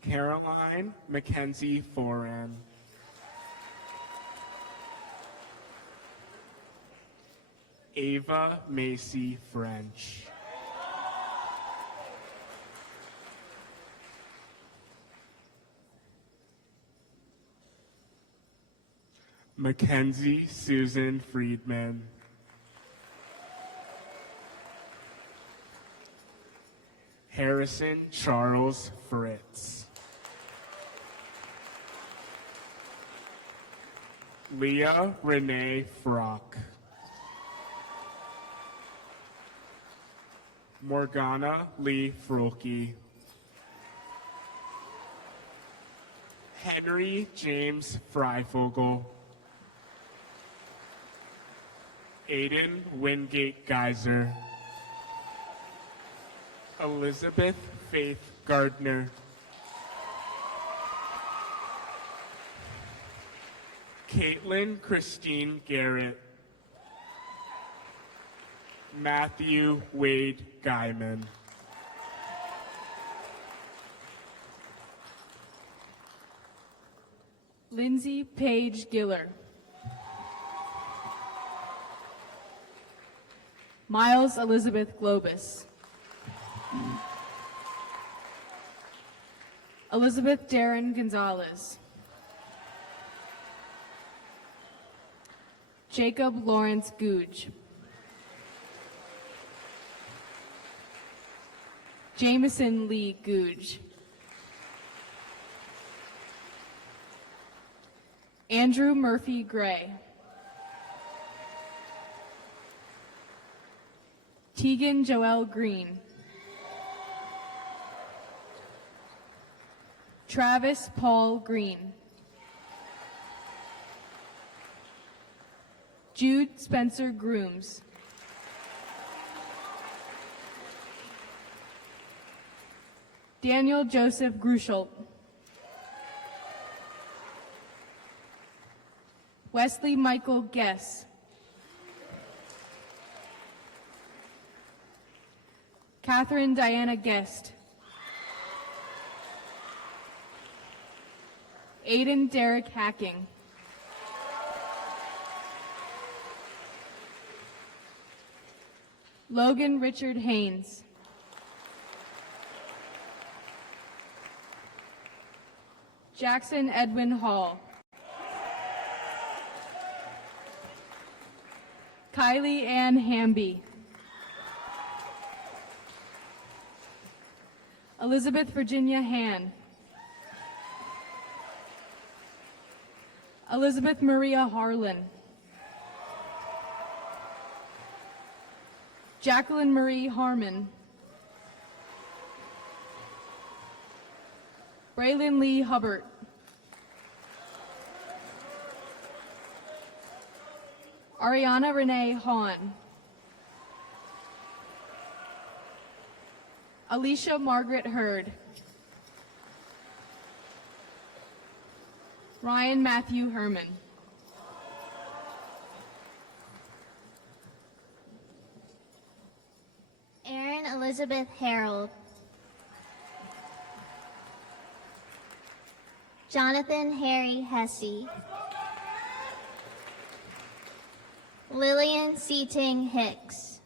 Caroline Mackenzie Foran. Ava Macy French. Mackenzie Susan Friedman. Harrison Charles Fritz. Leah Renee Frock. Morgana Lee Frolke. Henry James Freifogel. Aiden Wingate Geyser. Elizabeth Faith Gardner. Caitlin Christine Garrett. Matthew Wade Guyman. Lindsay Paige Giller. Miles Elizabeth Globus. Elizabeth Darren Gonzalez. Jacob Lawrence Googe. Jameson Lee Googe. Andrew Murphy Gray. Tegan Joelle Green. Travis Paul Green. Jude Spencer Grooms. Daniel Joseph Grusholt. Wesley Michael Guess. Catherine Diana Guest. Aiden Derek Hacking. Logan Richard Haynes. Jackson Edwin Hall. Kylie Ann Hamby. Elizabeth Virginia Han. Elizabeth Maria Harlan. Jacqueline Marie Harmon. Braylon Lee Hubbard. Ariana Renee Hahn. Alicia Margaret Hurd. Ryan Matthew Herman. Erin Elizabeth Harold. Jonathan Harry Hesse. Lillian Seating Hicks.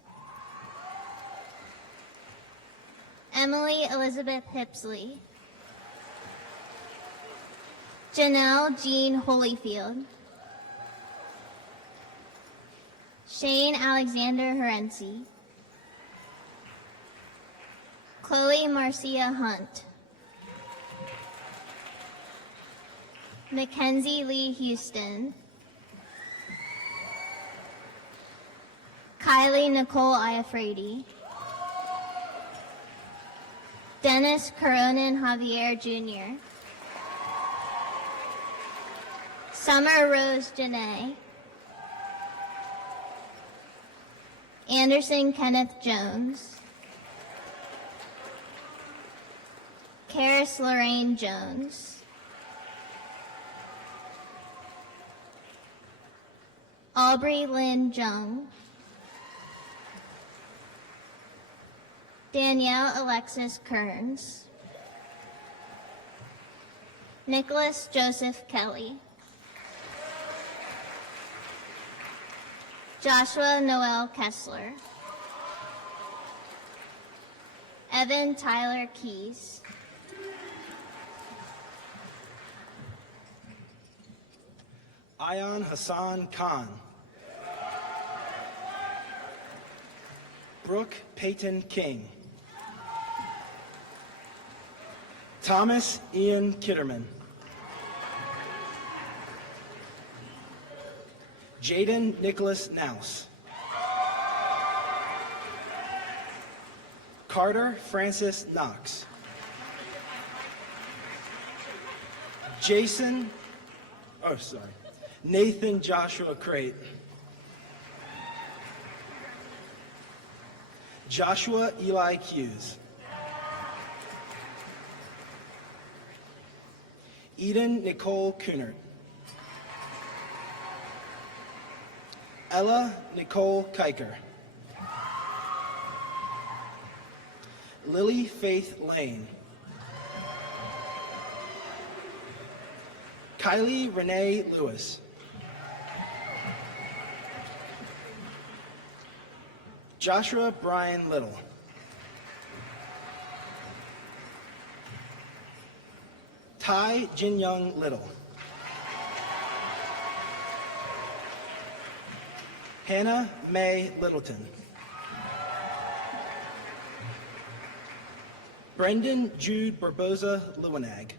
Emily Elizabeth Hipsley. Janelle Jean Holyfield. Shane Alexander Herency. Chloe Marcia Hunt. Mackenzie Lee Houston. Kylie Nicole Iafredi. Dennis Coronin Javier Jr. Summer Rose Janae. Anderson Kenneth Jones. Karis Lorraine Jones. Aubrey Lynn Jung. Danielle Alexis Kearns. Nicholas Joseph Kelly. Joshua Noel Kessler. Evan Tyler Keys. Ayan Hassan Khan. Brooke Peyton King. Thomas Ian Kitterman. Jaden Nicholas Naus. Carter Francis Knox. Nathan Joshua Crate. Joshua Eli Hughes. Eden Nicole Kunert. Ella Nicole Kiker. Lily Faith Lane. Kylie Renee Lewis. Joshua Brian Little. Ty Jin Young Little. Hannah Mae Littleton. Brendan Jude Barboza Lewinag.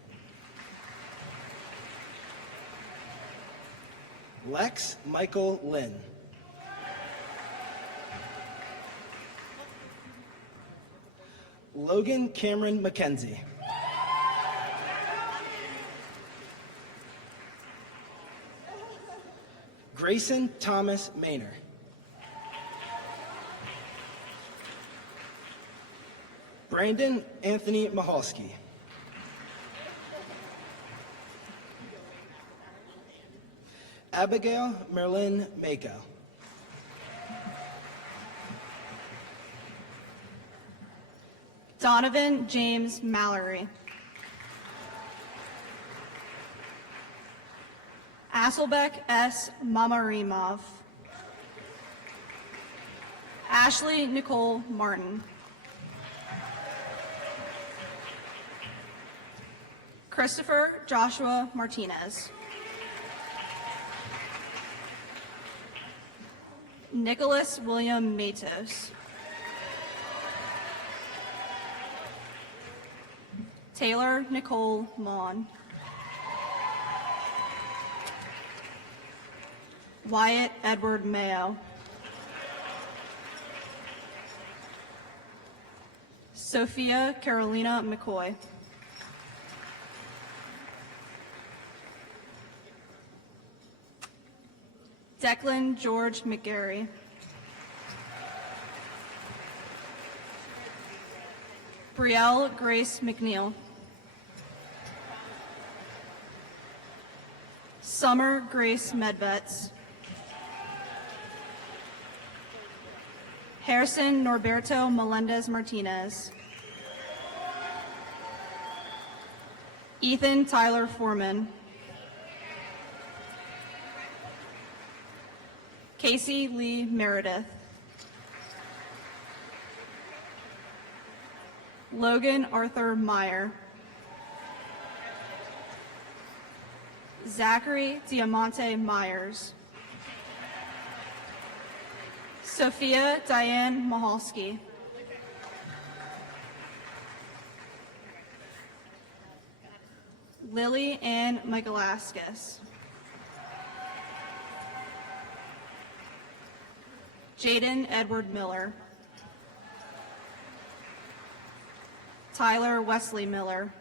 Lex Michael Lynn. Logan Cameron McKenzie. Grayson Thomas Maynor. Brandon Anthony Mahalski. Abigail Merlin Mako. Donovan James Mallory. Asselbeck S. Mamarimov. Ashley Nicole Martin. Christopher Joshua Martinez. Nicholas William Matos. Taylor Nicole Mon. Wyatt Edward Mayo. Sophia Carolina McCoy. Declan George McGarry. Brielle Grace McNeil. Summer Grace Medvets. Harrison Norberto Melendez Martinez. Ethan Tyler Foreman. Casey Lee Meredith. Logan Arthur Meyer. Zachary Diamante Myers. Sophia Diane Mahalski. Lily Ann Michaelaskis. Jaden Edward Miller. Tyler Wesley Miller.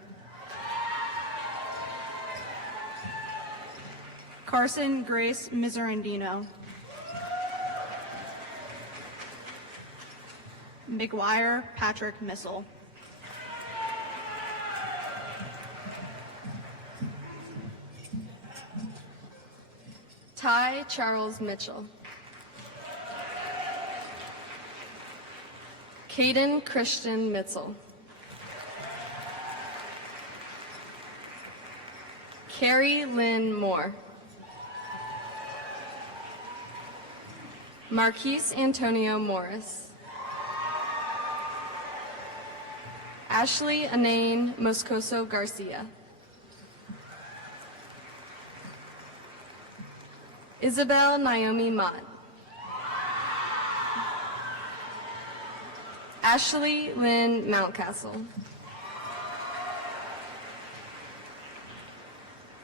Carson Grace Miserandino. McGuire Patrick Missile. Ty Charles Mitchell. Caden Christian Mitzel. Carrie Lynn Moore. Marquise Antonio Morris. Ashley Anane Moscoso Garcia. Isabel Naomi Mott. Ashley Lynn Mountcastle.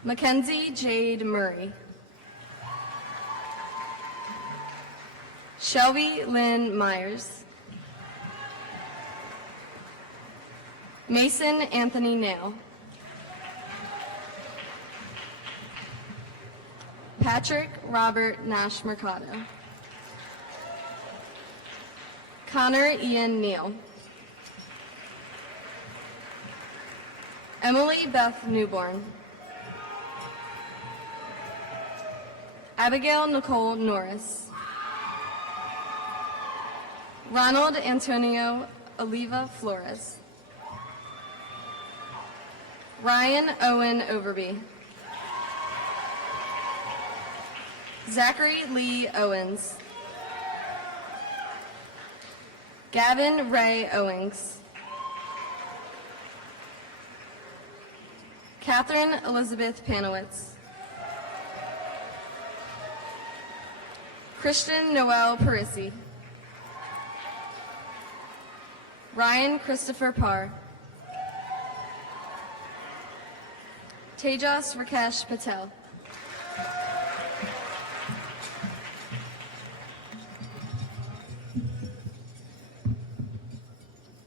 Mackenzie Jade Murray. Shelby Lynn Myers. Mason Anthony Nail. Patrick Robert Nash Mercado. Connor Ian Neal. Emily Beth Newborn. Abigail Nicole Norris. Ronald Antonio Oliva Flores. Ryan Owen Overby. Zachary Lee Owens. Gavin Ray Owings. Catherine Elizabeth Panowitz. Christian Noel Parisi. Ryan Christopher Parr. Tejas Rakesh Patel.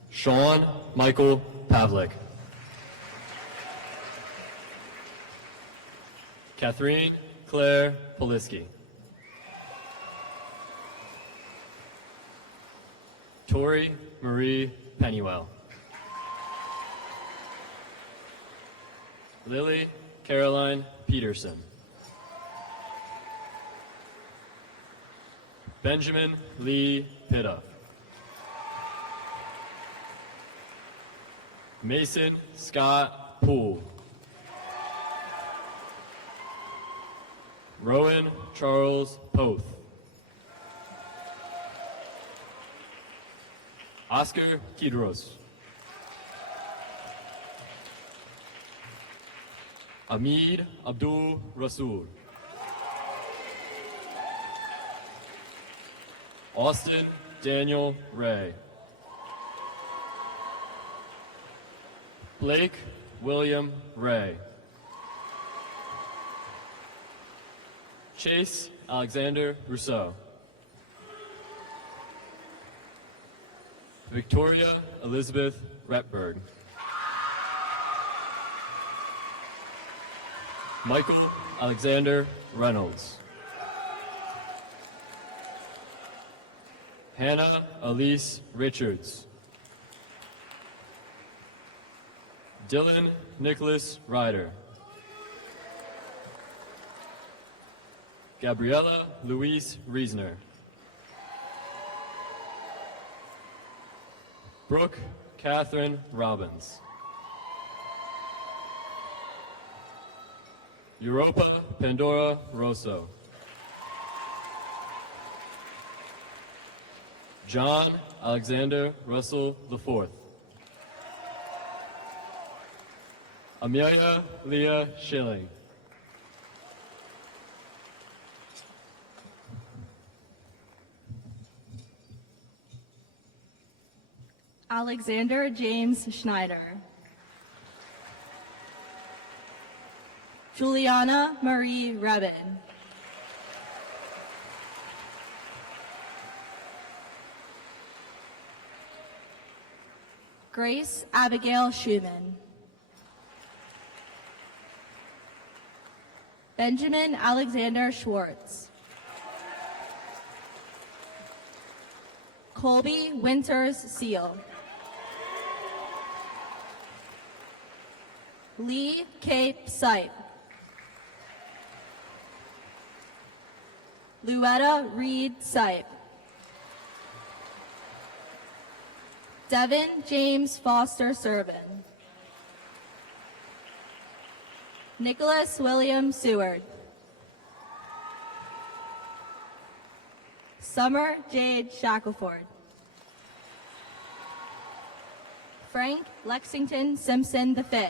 Sean Michael Pavlik. Catherine Claire Poliski. Tori Marie Pennywell. Lily Caroline Peterson. Benjamin Lee Pitta. Mason Scott Poole. Rowan Charles Poth. Oscar Kidros. Amid Abdul Rasul. Austin Daniel Ray. Blake William Ray. Chase Alexander Rousseau. Victoria Elizabeth Retberg. Michael Alexander Reynolds. Hannah Elise Richards. Dylan Nicholas Ryder. Gabriella Louise Reisner. Brooke Catherine Robbins. Europa Pandora Rosso. John Alexander Russell IV. Amelia Leah Schilling. Alexander James Schneider. Juliana Marie Rebin. Grace Abigail Schumann. Benjamin Alexander Schwartz. Colby Winters Seal. Lee Cape Sipe. Luetta Reed Sipe. Devin James Foster Servin. Nicholas William Seward. Summer Jade Shackelford. Frank Lexington Simpson V.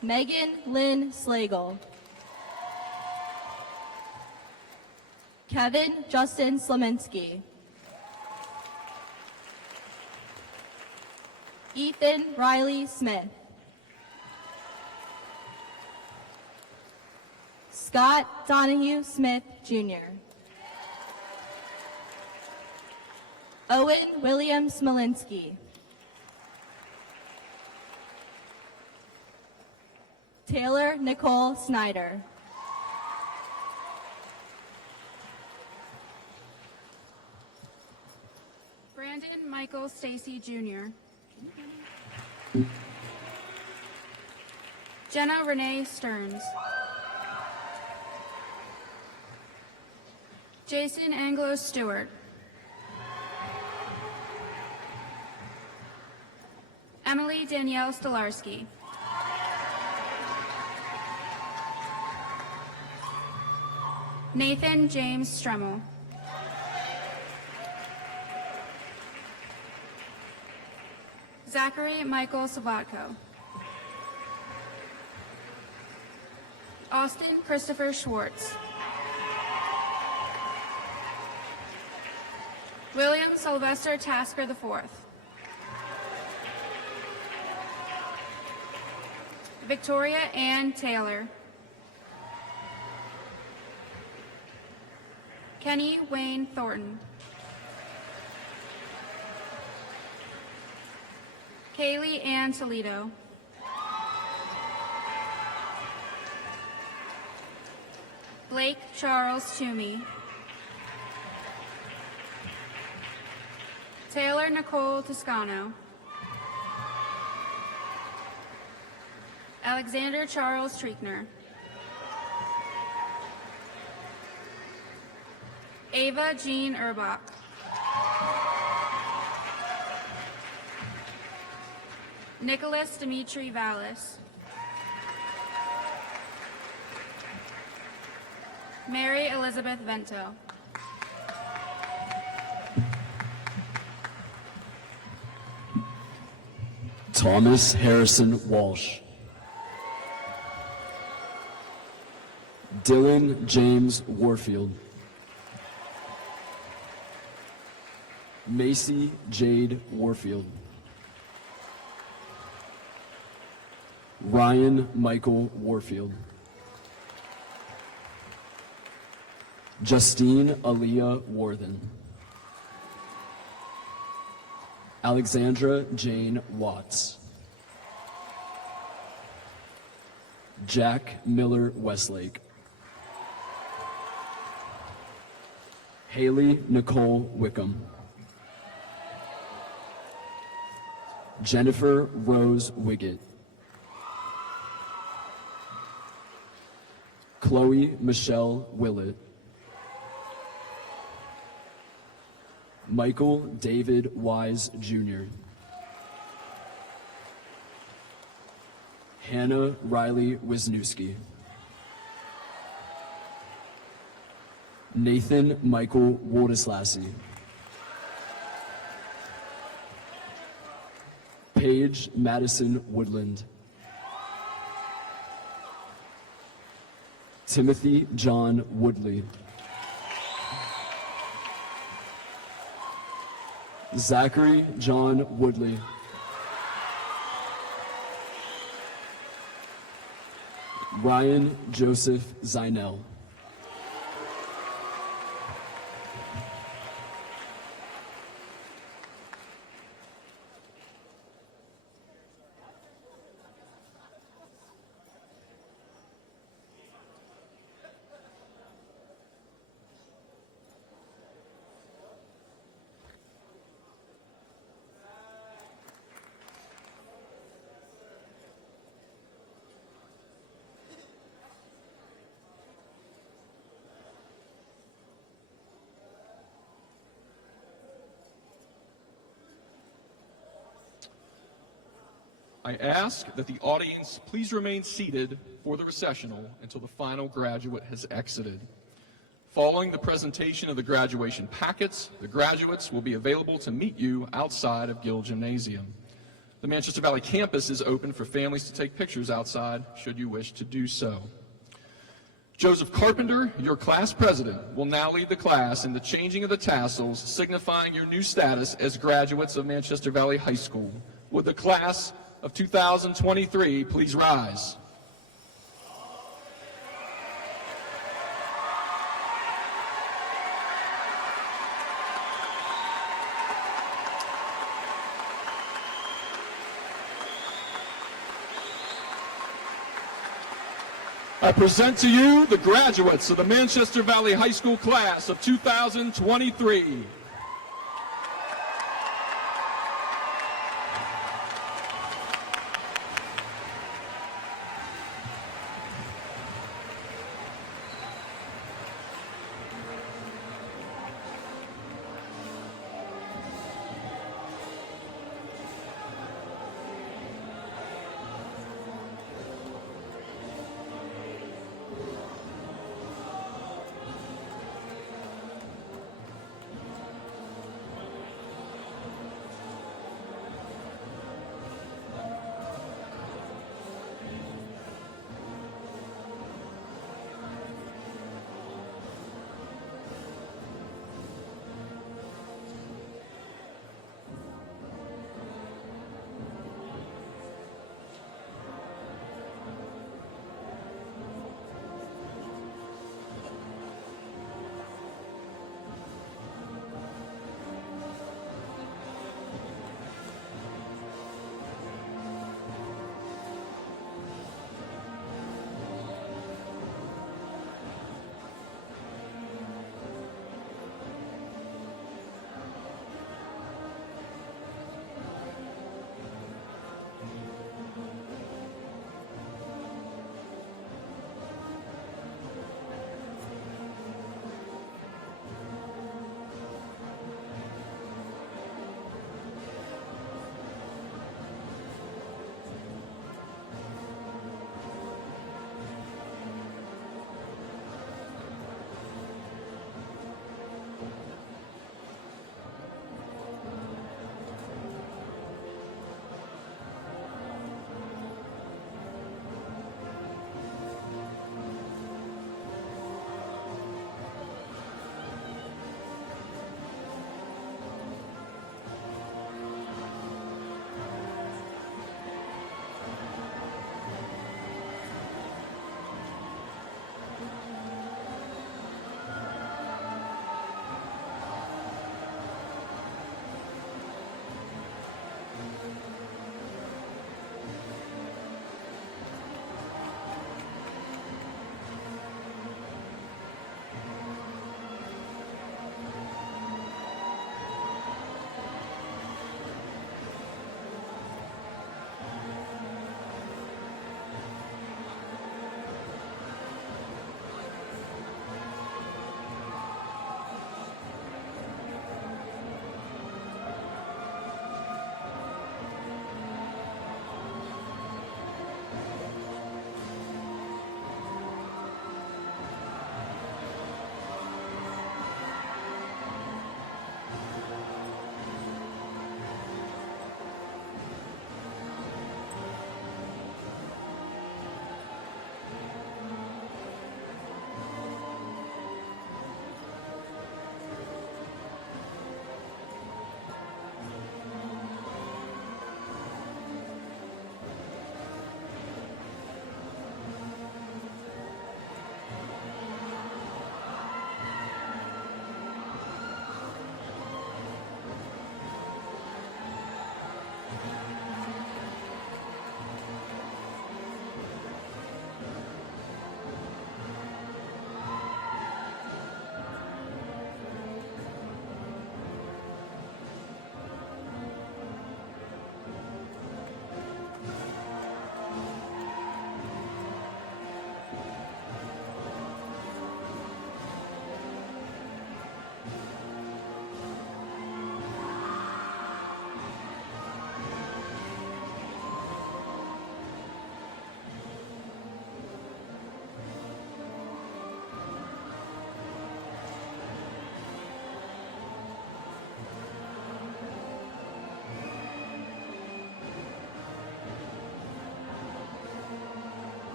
Megan Lynn Slagle. Kevin Justin Slominski. Ethan Riley Smith. Scott Donahue Smith, Jr. Owen William Smolinski. Taylor Nicole Snyder. Brandon Michael Stacy, Jr. Jenna Renee Stearns. Jason Anglo Stewart. Emily Danielle Stolarski. Nathan James Stremmel. Zachary Michael Savatko. Austin Christopher Schwartz. William Sylvester Tasker IV. Victoria Ann Taylor. Kenny Wayne Thornton. Kaylee Ann Toledo. Blake Charles Toomey. Taylor Nicole Toscano. Alexander Charles Triechner. Ava Jean Urbach. Nicholas Dimitri Vallis. Mary Elizabeth Vento. Thomas Harrison Walsh. Dylan James Warfield. Macy Jade Warfield. Ryan Michael Warfield. Justine Aaliyah Worthen. Alexandra Jane Watts. Jack Miller Westlake. Haley Nicole Wickham. Jennifer Rose Wiggett. Chloe Michelle Willett. Michael David Wise Jr. Hannah Riley Wisniewski. Nathan Michael Wodeslassie. Paige Madison Woodland. Timothy John Woodley. Zachary John Woodley. Ryan Joseph Zinel. I ask that the audience please remain seated for the recessional until the final graduate has exited. Following the presentation of the graduation packets, the graduates will be available to meet you outside of Gill Gymnasium. The Manchester Valley campus is open for families to take pictures outside, should you wish to do so. Joseph Carpenter, your class president, will now lead the class in the changing of the tassels, signifying your new status as graduates of Manchester Valley High School. Would the class of 2023 please rise? I present to you the graduates of the Manchester Valley High School class of 2023.